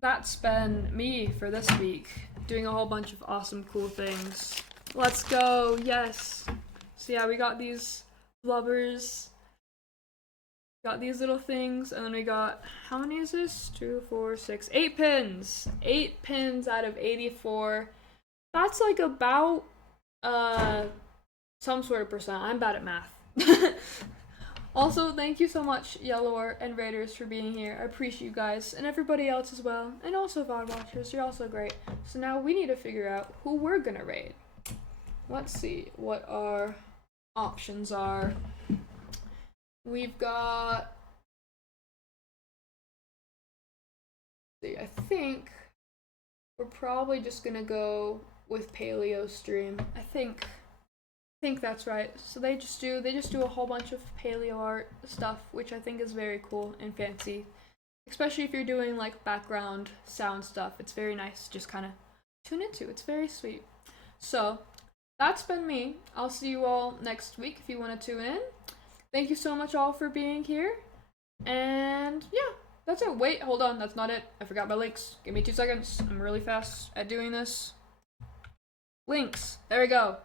that's been me for this week, doing a whole bunch of awesome, cool things. Let's go, yes! So yeah, we got these blubbers, got these little things, and then we got, how many is this? 2, 4, 6, 8 pins! 8 pins out of 84. That's like about, some sort of percent. I'm bad at math. Also, thank you so much, Yellower and Raiders, for being here. I appreciate you guys, and everybody else as well. And also VOD watchers, you're also great. So now we need to figure out who we're gonna raid. Let's see what our options are. We've got... I think we're probably just gonna go with Paleo Stream. I think that's right. So they just do a whole bunch of paleo art stuff, which I think is very cool and fancy. Especially if you're doing like background sound stuff. It's very nice to just kind of tune into. It's very sweet. So that's been me. I'll see you all next week if you want to tune in. Thank you so much all for being here. And yeah, that's it. Wait, hold on. That's not it. I forgot my links. Give me 2 seconds. I'm really fast at doing this. Links. There we go.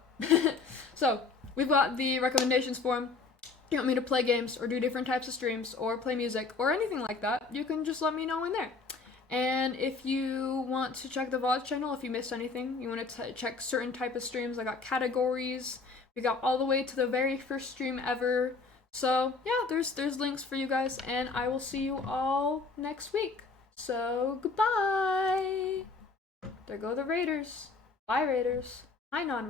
So, we've got the recommendations form. If you want me to play games or do different types of streams or play music or anything like that, you can just let me know in there. And if you want to check the VOD channel, if you missed anything, you want to check certain type of streams, I got categories. We got all the way to the very first stream ever. So, yeah, there's links for you guys, and I will see you all next week. So, goodbye! There go the Raiders. Bye, Raiders. Hi, non